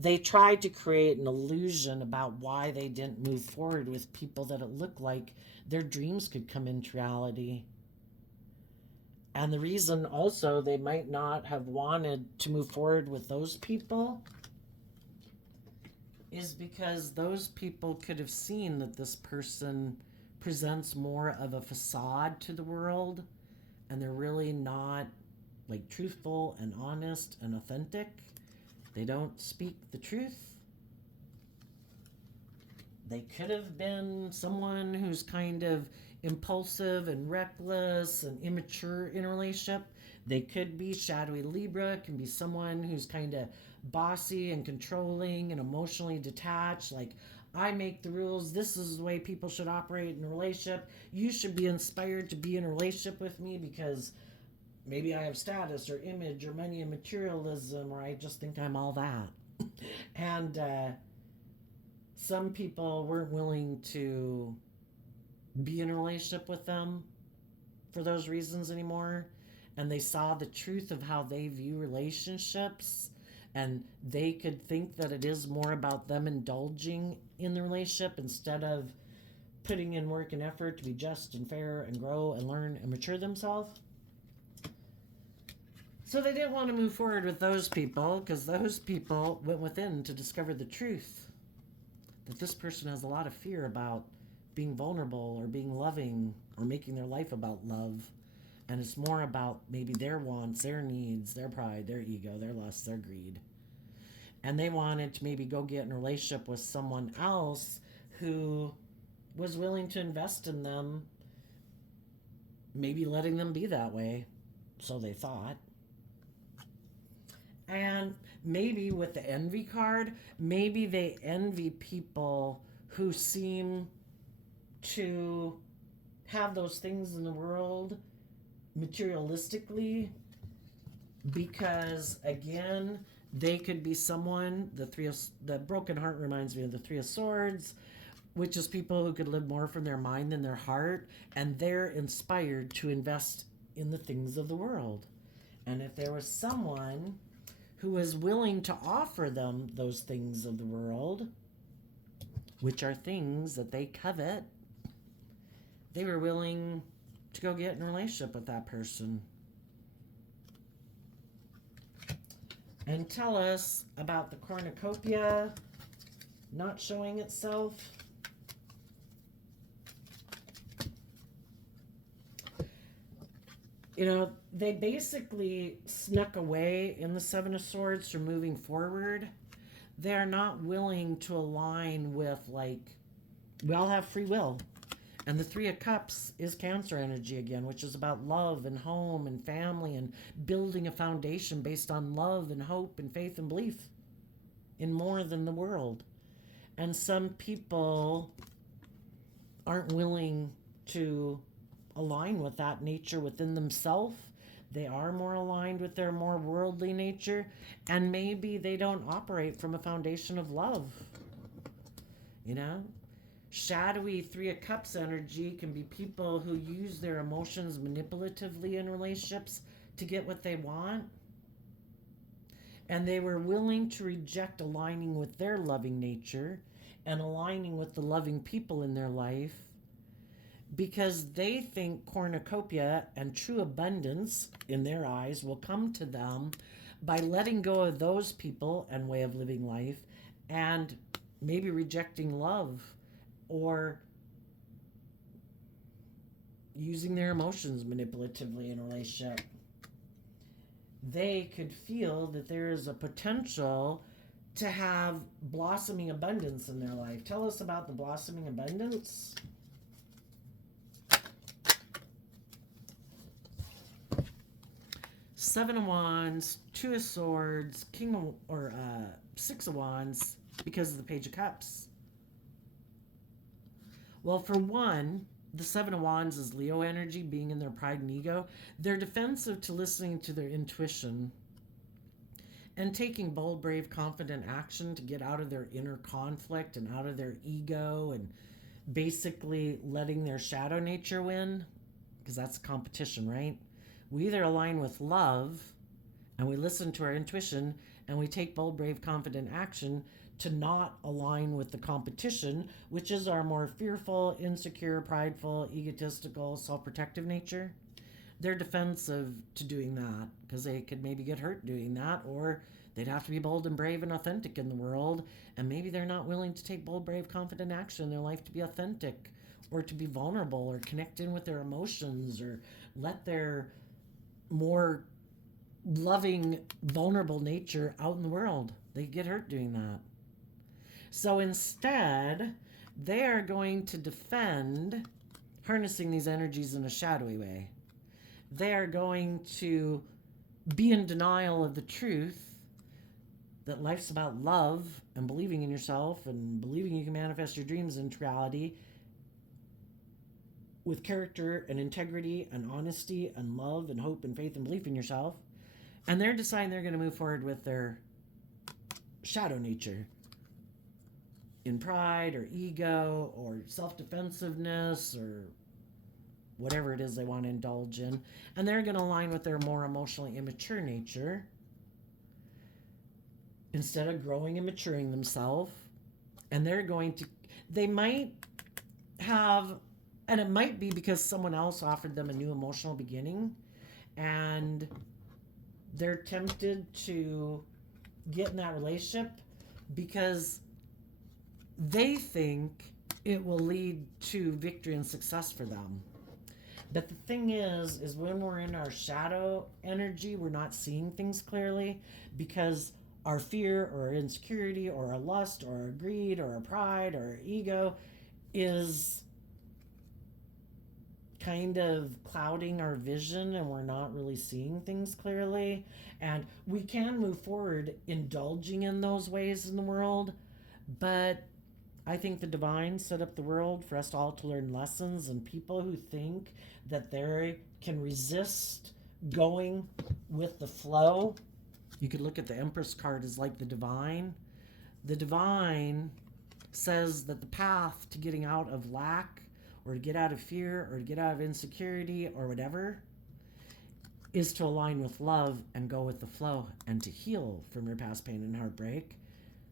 They tried to create an illusion about why they didn't move forward with people that it looked like their dreams could come into reality. And the reason also they might not have wanted to move forward with those people is because those people could have seen that this person presents more of a facade to the world, and they're really not like truthful and honest and authentic. They don't speak the truth. They could have been someone who's kind of impulsive and reckless and immature in a relationship. They could be shadowy Libra, can be someone who's kind of bossy and controlling and emotionally detached, like I make the rules, this is the way people should operate in a relationship. You should be inspired to be in a relationship with me because maybe I have status or image or money and materialism, or I just think I'm all that. And some people weren't willing to be in a relationship with them for those reasons anymore. And they saw the truth of how they view relationships. And they could think that it is more about them indulging in the relationship instead of putting in work and effort to be just and fair and grow and learn and mature themselves. So they didn't want to move forward with those people because those people went within to discover the truth that this person has a lot of fear about being vulnerable or being loving or making their life about love. And it's more about maybe their wants, their needs, their pride, their ego, their lust, their greed. And they wanted to maybe go get in a relationship with someone else who was willing to invest in them, maybe letting them be that way. So they thought. And maybe with the envy card, maybe they envy people who seem to have those things in the world materialistically, because again, they could be someone, the broken heart reminds me of the 3 of Swords, which is people who could live more from their mind than their heart, and they're inspired to invest in the things of the world. And if there was someone who was willing to offer them those things of the world, which are things that they covet, they were willing to go get in a relationship with that person. And tell us about the cornucopia not showing itself. You know, they basically snuck away in the 7 of Swords from moving forward. They're not willing to align with, like, we all have free will. And the 3 of Cups is Cancer energy again, which is about love and home and family and building a foundation based on love and hope and faith and belief in more than the world. And some people aren't willing to align with that nature within themselves. They are more aligned with their more worldly nature, and maybe they don't operate from a foundation of love. You know? Shadowy 3 of Cups energy can be people who use their emotions manipulatively in relationships to get what they want. And they were willing to reject aligning with their loving nature and aligning with the loving people in their life because they think cornucopia and true abundance in their eyes will come to them by letting go of those people and way of living life and maybe rejecting love or using their emotions manipulatively in a relationship. They could feel that there is a potential to have blossoming abundance in their life. Tell us about the blossoming abundance. Seven of Wands, 2 of Swords, King of, or 6 of Wands, because of the Page of Cups. Well, for one, the Seven of Wands is Leo energy, being in their pride and ego. They're defensive to listening to their intuition and taking bold, brave, confident action to get out of their inner conflict and out of their ego and basically letting their shadow nature win, because that's competition, right? We either align with love and we listen to our intuition and we take bold, brave, confident action to not align with the competition, which is our more fearful, insecure, prideful, egotistical, self protective nature. They're defensive to doing that because they could maybe get hurt doing that, or they'd have to be bold and brave and authentic in the world, and maybe they're not willing to take bold, brave, confident action in their life to be authentic or to be vulnerable or connect in with their emotions or let their more loving, vulnerable nature out in the world. They get hurt doing that. So instead, they are going to defend harnessing these energies in a shadowy way. They are going to be in denial of the truth that life's about love and believing in yourself and believing you can manifest your dreams into reality with character and integrity and honesty and love and hope and faith and belief in yourself. And they're deciding they're going to move forward with their shadow nature in pride or ego or self-defensiveness or whatever it is they want to indulge in. And they're going to align with their more emotionally immature nature instead of growing and maturing themselves. And they might have, and it might be because someone else offered them a new emotional beginning and they're tempted to get in that relationship because they think it will lead to victory and success for them. But the thing is when we're in our shadow energy, we're not seeing things clearly because our fear or our insecurity or our lust or our greed or our pride or our ego is kind of clouding our vision and we're not really seeing things clearly. And we can move forward indulging in those ways in the world, but I think the divine set up the world for us all to learn lessons, and people who think that they can resist going with the flow. You could look at the Empress card as like the divine. The divine says that the path to getting out of lack or to get out of fear or to get out of insecurity or whatever is to align with love and go with the flow and to heal from your past pain and heartbreak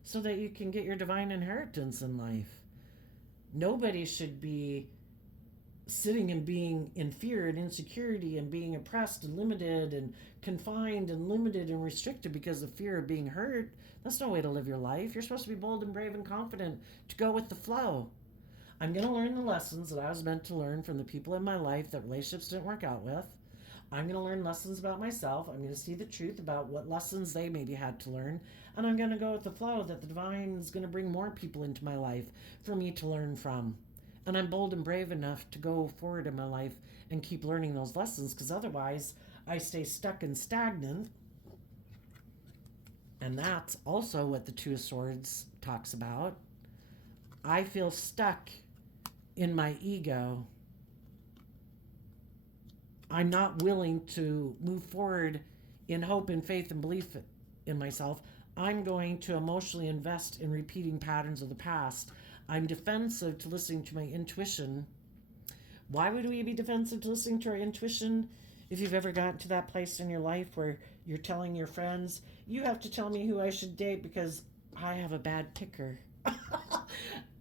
so that you can get your divine inheritance in life. Nobody should be sitting and being in fear and insecurity and being oppressed and limited and confined and limited and restricted because of fear of being hurt. That's no way to live your life. You're supposed to be bold and brave and confident to go with the flow. I'm going to learn the lessons that I was meant to learn from the people in my life that relationships didn't work out with. I'm going to learn lessons about myself. I'm going to see the truth about what lessons they maybe had to learn. And I'm going to go with the flow that the divine is going to bring more people into my life for me to learn from. And I'm bold and brave enough to go forward in my life and keep learning those lessons, because otherwise I stay stuck and stagnant. And that's also what the Two of Swords talks about. I feel stuck in my ego. I'm not willing to move forward in hope and faith and belief in myself. I'm going to emotionally invest in repeating patterns of the past. I'm defensive to listening to my intuition. Why would we be defensive to listening to our intuition? If you've ever gotten to that place in your life where you're telling your friends, you have to tell me who I should date because I have a bad picker.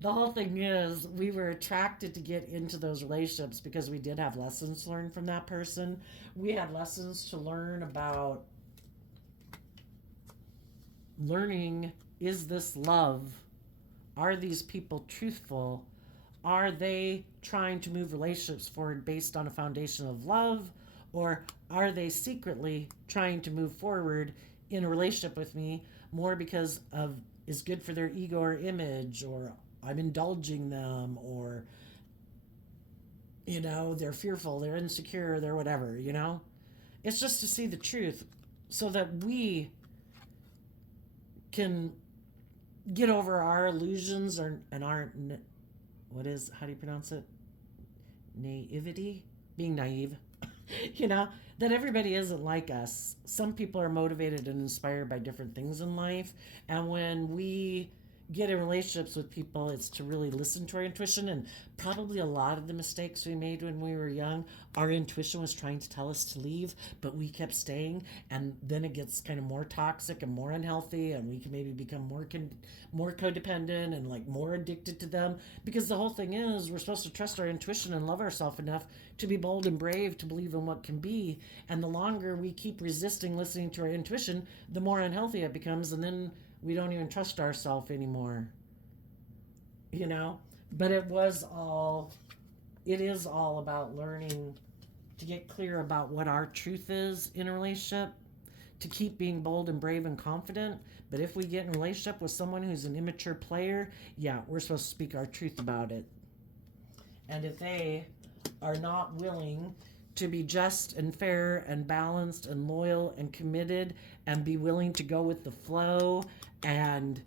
The whole thing is we were attracted to get into those relationships because we did have lessons to learn from that person. We had lessons to learn about learning, is this love? Are these people truthful? Are they trying to move relationships forward based on a foundation of love? Or are they secretly trying to move forward in a relationship with me more because of is good for their ego or image, or I'm indulging them, or they're fearful, they're insecure, they're whatever, It's just to see the truth so that we can get over our illusions and our how do you pronounce it? Naivety? Being naive. you know, that everybody isn't like us. Some people are motivated and inspired by different things in life. And when we get in relationships with people, it's to really listen to our intuition. And probably a lot of the mistakes we made when we were young, our intuition was trying to tell us to leave, but we kept staying. And then it gets kind of more toxic and more unhealthy. And we can maybe become more codependent and like more addicted to them. Because the whole thing is, we're supposed to trust our intuition and love ourselves enough to be bold and brave, to believe in what can be. And the longer we keep resisting listening to our intuition, the more unhealthy it becomes. And then we don't even trust ourselves anymore, you know? But it is all about learning to get clear about what our truth is in a relationship, to keep being bold and brave and confident. But if we get in a relationship with someone who's an immature player, yeah, we're supposed to speak our truth about it. And if they are not willing to be just and fair and balanced and loyal and committed and be willing to go with the flow and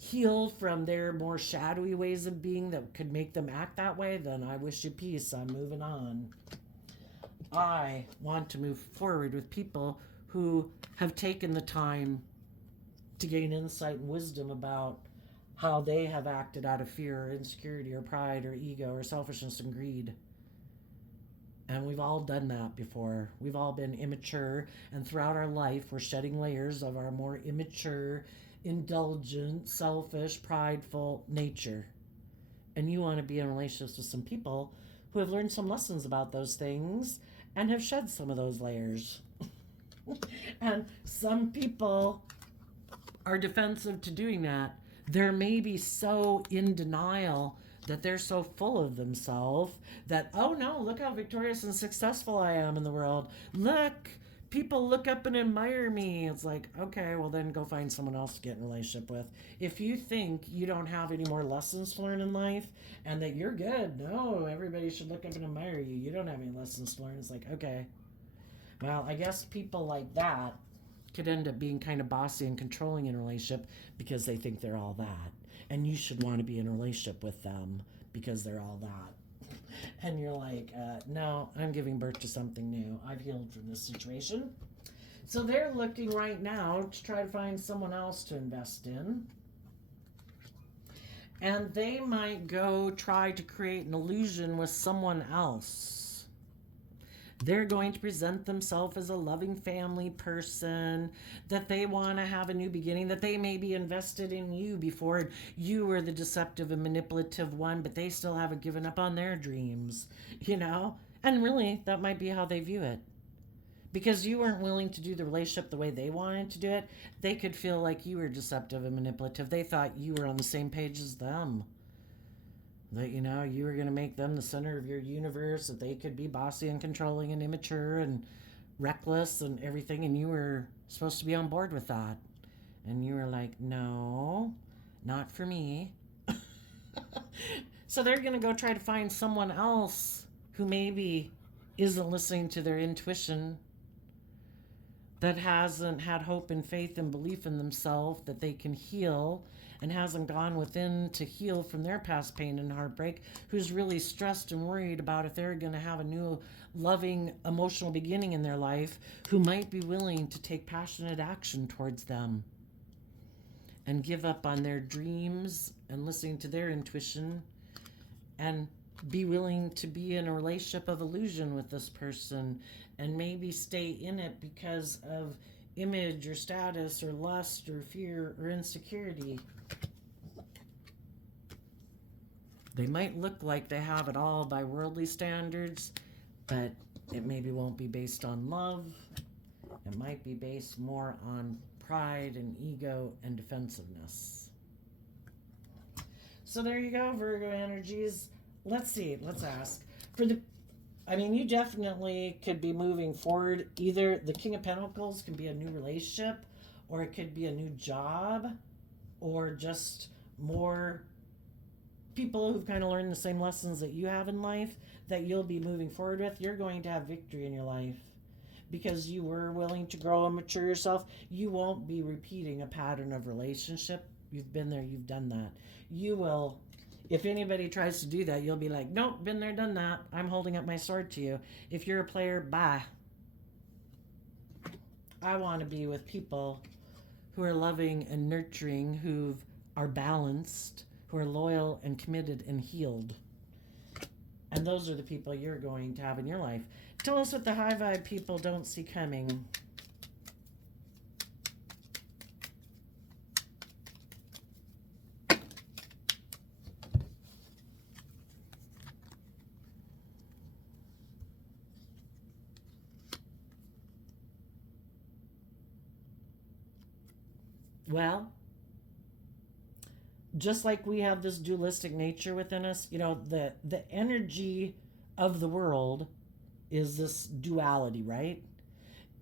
heal from their more shadowy ways of being that could make them act that way, then I wish you peace. I'm moving on. I want to move forward with people who have taken the time to gain insight and wisdom about how they have acted out of fear or insecurity or pride or ego or selfishness and greed. And we've all done that before. We've all been immature, and throughout our life, we're shedding layers of our more immature, indulgent, selfish, prideful nature. And you want to be in relationships with some people who have learned some lessons about those things and have shed some of those layers. And some people are defensive to doing that. They're maybe so in denial that they're so full of themselves that, oh no, look how victorious and successful I am in the world. Look, people look up and admire me. It's like, okay, well then go find someone else to get in a relationship with. If you think you don't have any more lessons to learn in life and that you're good, no, everybody should look up and admire you. You don't have any lessons to learn. It's like, okay. Well, I guess people like that could end up being kind of bossy and controlling in a relationship because they think they're all that. And you should want to be in a relationship with them because they're all that. And you're like, no, I'm giving birth to something new. I've healed from this situation. So they're looking right now to try to find someone else to invest in. And they might go try to create an illusion with someone else. They're going to present themselves as a loving family person, that they want to have a new beginning, that they may be invested in you before you were the deceptive and manipulative one, but they still haven't given up on their dreams, you know? And really, that might be how they view it. Because you weren't willing to do the relationship the way they wanted to do it, they could feel like you were deceptive and manipulative. They thought you were on the same page as them. That, you know, you were going to make them the center of your universe, that they could be bossy and controlling and immature and reckless and everything, and you were supposed to be on board with that. And you were like, no, not for me. So they're going to go try to find someone else who maybe isn't listening to their intuition, that hasn't had hope and faith and belief in themselves that they can heal, and hasn't gone within to heal from their past pain and heartbreak, who's really stressed and worried about if they're going to have a new loving emotional beginning in their life, who might be willing to take passionate action towards them and give up on their dreams and listening to their intuition and be willing to be in a relationship of illusion with this person and maybe stay in it because of image or status or lust or fear or insecurity. They might look like they have it all by worldly standards, but it maybe won't be based on love. It might be based more on pride and ego and defensiveness. So there you go, Virgo energies. Let's see, let's ask. You definitely could be moving forward. Either the King of Pentacles can be a new relationship, or it could be a new job, or just more people who've kind of learned the same lessons that you have in life that you'll be moving forward with. You're going to have victory in your life because you were willing to grow and mature yourself. You won't be repeating a pattern of relationship. You've been there, you've done that. You will If anybody tries to do that, you'll be like, nope, been there, done that. I'm holding up my sword to you. If you're a player, bye. I want to be with people who are loving and nurturing, who are balanced, who are loyal and committed and healed. And those are the people you're going to have in your life. Tell us what the high vibe people don't see coming. Well, just like we have this dualistic nature within us, the energy of the world is this duality, right?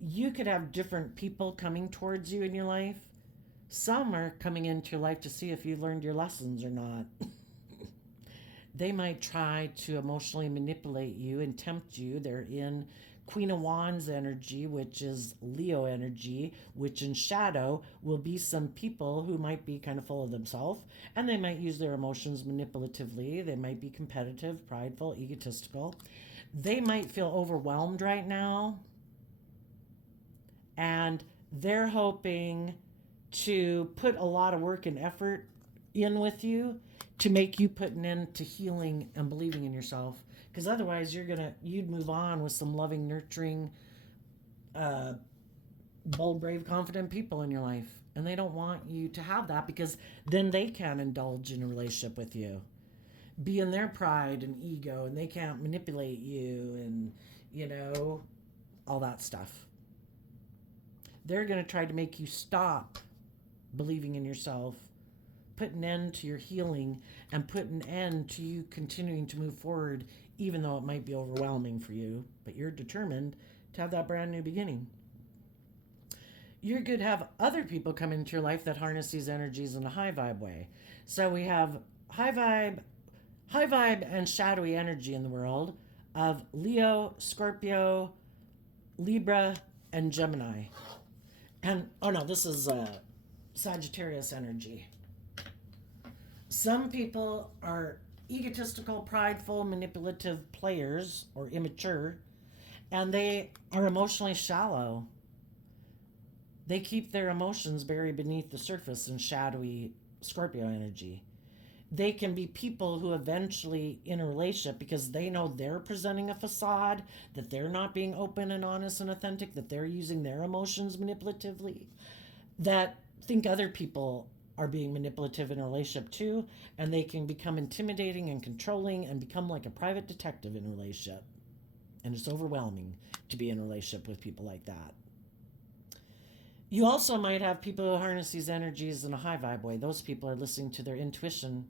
You could have different people coming towards you in your life. Some are coming into your life to see if you learned your lessons or not. They might try to emotionally manipulate you and tempt you. They're in Queen of Wands energy, which is Leo energy, which in shadow will be some people who might be kind of full of themselves, and they might use their emotions manipulatively. They might be competitive, prideful, egotistical. They might feel overwhelmed right now, and they're hoping to put a lot of work and effort in with you to make you put an end to healing and believing in yourself, because otherwise you'd move on with some loving, nurturing, bold, brave, confident people in your life, and they don't want you to have that, because then they can't indulge in a relationship with you, be in their pride and ego, and they can't manipulate you, and all that stuff. They're going to try to make you stop believing in yourself, put an end to your healing, and put an end to you continuing to move forward, even though it might be overwhelming for you, but you're determined to have that brand new beginning. You're going to have other people come into your life that harness these energies in a high vibe way. So we have high vibe and shadowy energy in the world of Leo, Scorpio, Libra, and Gemini. And this is Sagittarius energy. Some people are egotistical, prideful, manipulative players or immature, and they are emotionally shallow. They keep their emotions buried beneath the surface in shadowy Scorpio energy. They can be people who eventually, in a relationship, because they know they're presenting a facade, that they're not being open and honest and authentic, that they're using their emotions manipulatively, that think other people are being manipulative in a relationship too, and they can become intimidating and controlling and become like a private detective in a relationship. And it's overwhelming to be in a relationship with people like that. You also might have people who harness these energies in a high vibe way. Those people are listening to their intuition.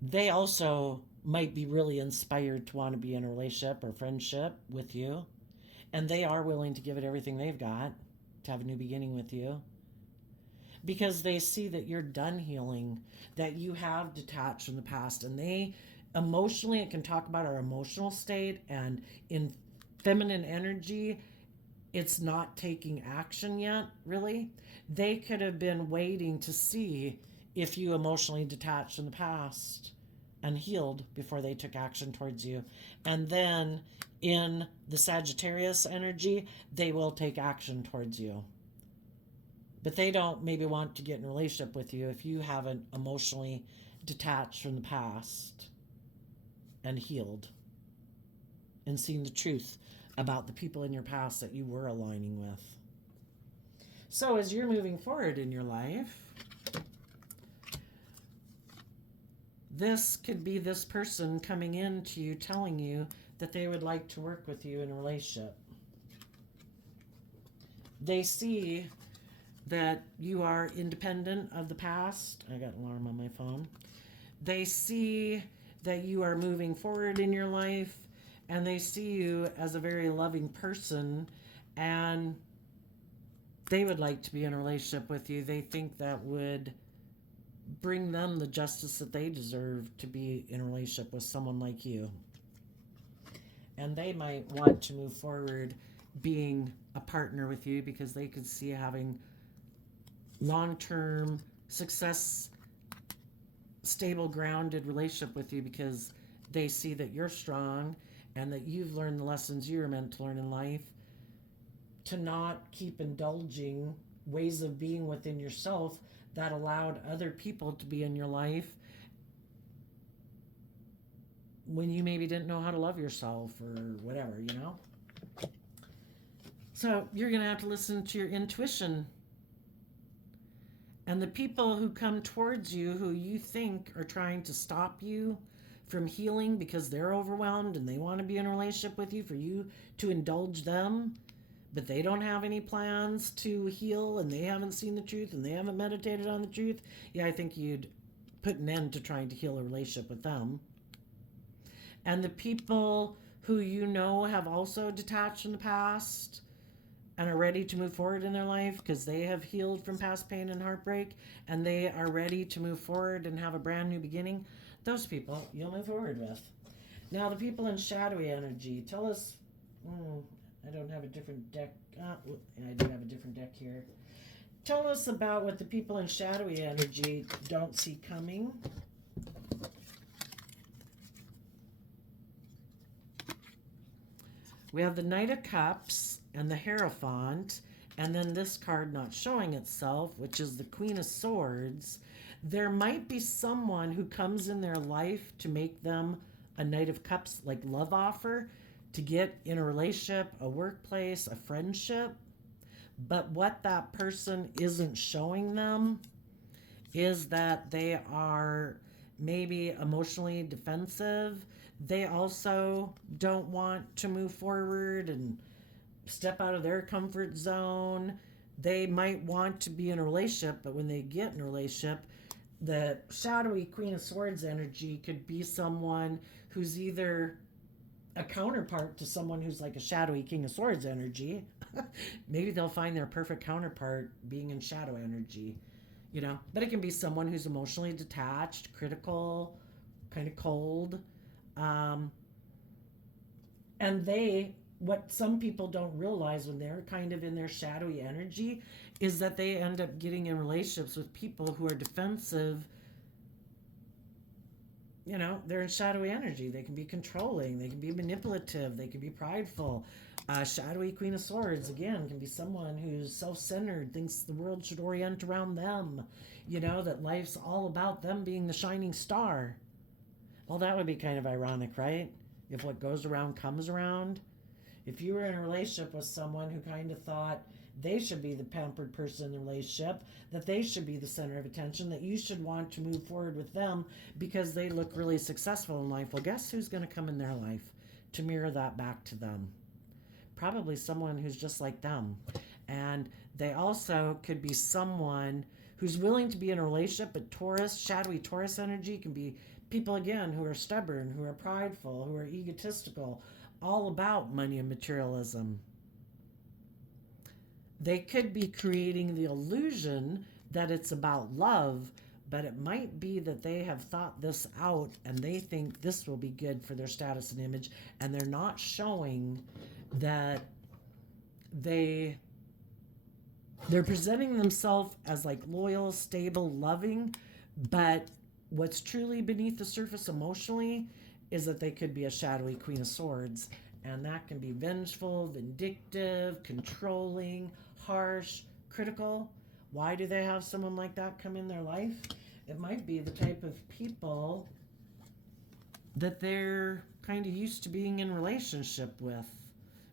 They also might be really inspired to want to be in a relationship or friendship with you, and they are willing to give it everything they've got to have a new beginning with you, because they see that you're done healing, that you have detached from the past, and they emotionally, it can talk about our emotional state, and in feminine energy, it's not taking action yet, really. They could have been waiting to see if you emotionally detached from the past and healed before they took action towards you. And then in the Sagittarius energy, they will take action towards you. But they don't maybe want to get in a relationship with you if you haven't emotionally detached from the past and healed and seen the truth about the people in your past that you were aligning with. So as you're moving forward in your life, this could be this person coming in to you telling you that they would like to work with you in a relationship. They see that you are independent of the past. I got an alarm on my phone. They see that you are moving forward in your life, and they see you as a very loving person, and they would like to be in a relationship with you. They think that would bring them the justice that they deserve to be in a relationship with someone like you. And they might want to move forward being a partner with you because they could see having long-term success stable, grounded relationship with you because they see that you're strong and that you've learned the lessons you were meant to learn in life, to not keep indulging ways of being within yourself that allowed other people to be in your life when you maybe didn't know how to love yourself or whatever, you know? So you're going to have to listen to your intuition. And the people who come towards you who you think are trying to stop you from healing because they're overwhelmed and they want to be in a relationship with you for you to indulge them, but they don't have any plans to heal and they haven't seen the truth and they haven't meditated on the truth, yeah, I think you'd put an end to trying to heal a relationship with them. And the people who you know have also detached in the past and are ready to move forward in their life because they have healed from past pain and heartbreak and they are ready to move forward and have a brand new beginning, those people you'll move forward with. Now, the people in shadowy energy, tell us. I don't have a different deck. I do have a different deck here. Tell us about what the people in shadowy energy don't see coming. We have the Knight of Cups and the Hierophant, and then this card not showing itself, which is the Queen of Swords. There might be someone who comes in their life to make them a Knight of Cups, like love offer, to get in a relationship, a workplace, a friendship. But what that person isn't showing them is that they are maybe emotionally defensive. They also don't want to move forward and step out of their comfort zone. They might want to be in a relationship, but when they get in a relationship, the shadowy Queen of Swords energy could be someone who's either a counterpart to someone who's like a shadowy King of Swords energy. Maybe they'll find their perfect counterpart being in shadow energy, you know. But it can be someone who's emotionally detached, critical, kind of cold. And what some people don't realize when they're kind of in their shadowy energy is that they end up getting in relationships with people who are defensive. You know, they're in shadowy energy. They can be controlling. They can be manipulative. They can be prideful. Shadowy Queen of Swords, again, can be someone who's self-centered, thinks the world should orient around them. You know, that life's all about them being the shining star. Well, that would be kind of ironic, right? If what goes around comes around. If you were in a relationship with someone who kind of thought they should be the pampered person in the relationship, that they should be the center of attention, that you should want to move forward with them because they look really successful in life. Well, guess who's going to come in their life to mirror that back to them? Probably someone who's just like them. And they also could be someone who's willing to be in a relationship, but Taurus, shadowy Taurus energy can be people, again, who are stubborn, who are prideful, who are egotistical, all about money and materialism. They could be creating the illusion that it's about love, but it might be that they have thought this out and they think this will be good for their status and image, and they're not showing that they're presenting themselves as like loyal, stable, loving, but what's truly beneath the surface emotionally is that they could be a shadowy Queen of Swords, and that can be vengeful, vindictive, controlling, harsh, critical. Why do they have someone like that come in their life? It might be the type of people that they're kind of used to being in relationship with.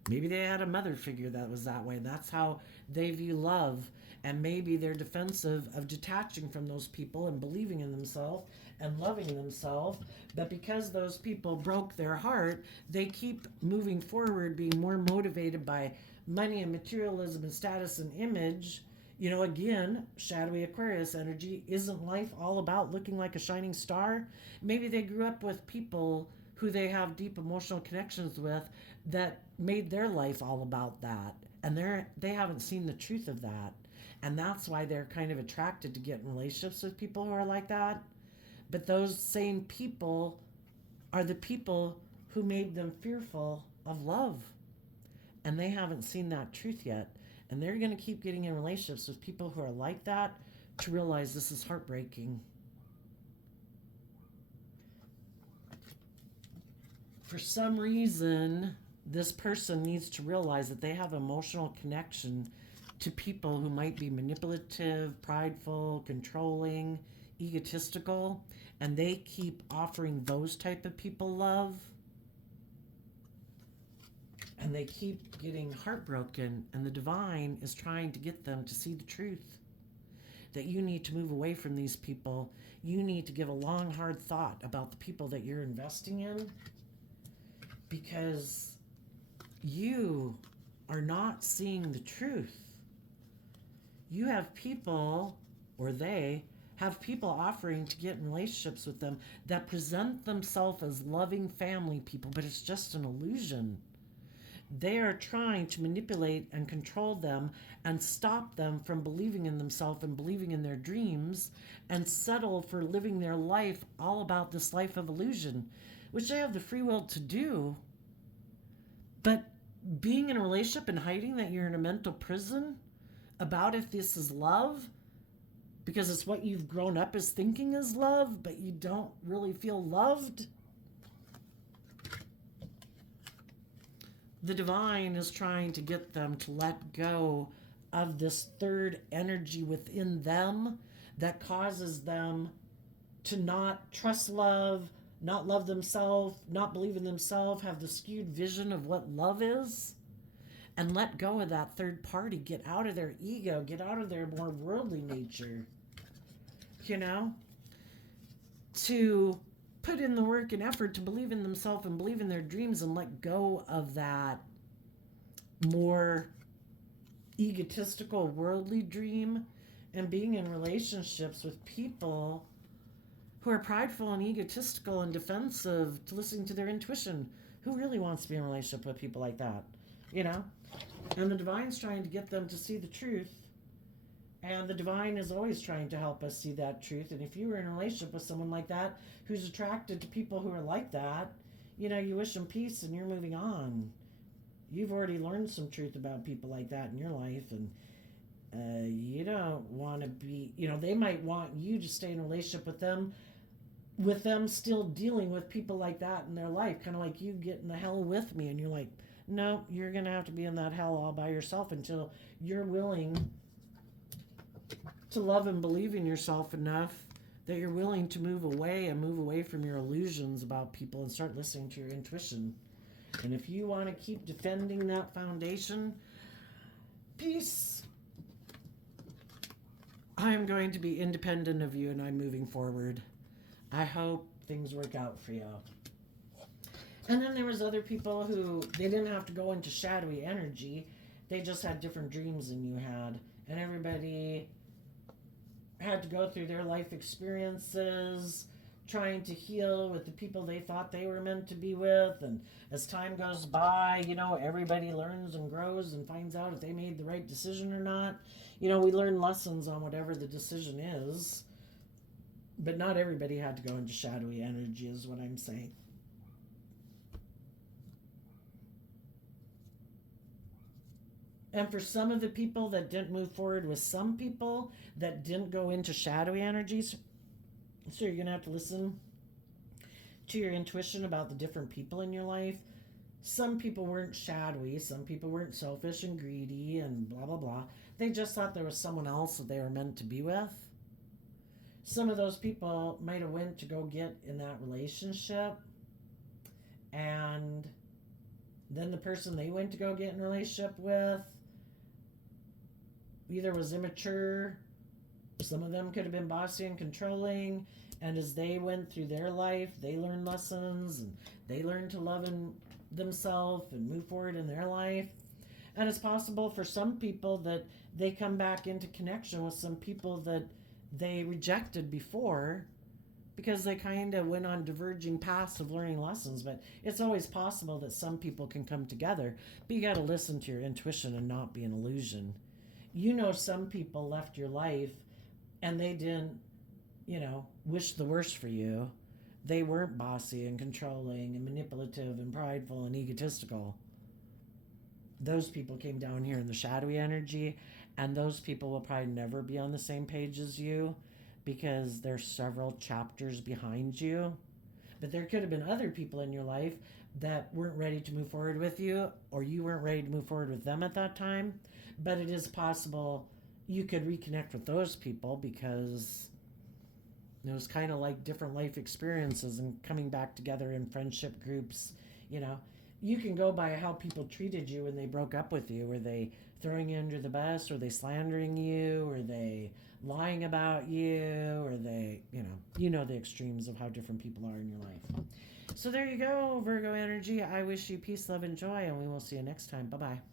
Maybe they had a mother figure that was that way. That's how they view love. And maybe they're defensive of detaching from those people and believing in themselves and loving themselves. But because those people broke their heart, they keep moving forward, being more motivated by money and materialism and status and image. You know, again, shadowy Aquarius energy. Isn't life all about looking like a shining star? Maybe they grew up with people who they have deep emotional connections with that made their life all about that. And they haven't seen the truth of that. And that's why they're kind of attracted to get in relationships with people who are like that. But those same people are the people who made them fearful of love. And they haven't seen that truth yet. And they're going to keep getting in relationships with people who are like that to realize this is heartbreaking. for some reason, this person needs to realize that they have emotional connection to people who might be manipulative, prideful, controlling, egotistical, and they keep offering those type of people love, and they keep getting heartbroken, and the divine is trying to get them to see the truth, that you need to move away from these people. You need to give a long, hard thought about the people that you're investing in, because you are not seeing the truth. You have people, or they have people offering to get in relationships with them that present themselves as loving family people, but it's just an illusion. They are trying to manipulate and control them and stop them from believing in themselves and believing in their dreams, and settle for living their life all about this life of illusion, which they have the free will to do. But being in a relationship and hiding that you're in a mental prison about if this is love, because it's what you've grown up as thinking is love, but you don't really feel loved. The divine is trying to get them to let go of this third energy within them that causes them to not trust love, not love themselves, not believe in themselves, have the skewed vision of what love is, and let go of that third party, get out of their ego, get out of their more worldly nature, to put in the work and effort to believe in themselves and believe in their dreams, and let go of that more egotistical worldly dream, and being in relationships with people who are prideful and egotistical and defensive to listening to their intuition. Who really wants to be in a relationship with people like that? And the divine's trying to get them to see the truth. And the divine is always trying to help us see that truth. And if you were in a relationship with someone like that, who's attracted to people who are like that, you wish them peace and you're moving on. You've already learned some truth about people like that in your life, and you don't want to be, they might want you to stay in a relationship with them still dealing with people like that in their life, kind of like you get in the hell with me, and you're like, no, you're going to have to be in that hell all by yourself until you're willing to love and believe in yourself enough that you're willing to move away from your illusions about people and start listening to your intuition. And if you want to keep defending that foundation, peace. I'm going to be independent of you, and I'm moving forward. I hope things work out for you. And then there was other people who, they didn't have to go into shadowy energy. They just had different dreams than you had. And everybody had to go through their life experiences, trying to heal with the people they thought they were meant to be with. And as time goes by, everybody learns and grows and finds out if they made the right decision or not. We learn lessons on whatever the decision is. But not everybody had to go into shadowy energy, is what I'm saying. And for some of the people that didn't move forward with some people that didn't go into shadowy energies, so you're going to have to listen to your intuition about the different people in your life. Some people weren't shadowy. Some people weren't selfish and greedy and blah, blah, blah. They just thought there was someone else that they were meant to be with. Some of those people might have went to go get in that relationship, and then the person they went to go get in a relationship with either was immature, some of them could have been bossy and controlling, and as they went through their life, they learned lessons, and they learned to love themselves and move forward in their life. And it's possible for some people that they come back into connection with some people that they rejected before, because they kind of went on diverging paths of learning lessons. But it's always possible that some people can come together, but you got to listen to your intuition and not be an illusion. Some people left your life and they didn't, wish the worst for you. They weren't bossy and controlling and manipulative and prideful and egotistical. Those people came down here in the shadowy energy, and those people will probably never be on the same page as you, because they're several chapters behind you. But there could have been other people in your life, that weren't ready to move forward with you, or you weren't ready to move forward with them at that time. But it is possible you could reconnect with those people because it was kind of like different life experiences and coming back together in friendship groups. You know, you can go by how people treated you when they broke up with you. Were they throwing you under the bus? Were they slandering you? Were they lying about you? Or they, you know the extremes of how different people are in your life. So there you go, Virgo energy. I wish you peace, love, and joy, and we will see you next time. Bye bye.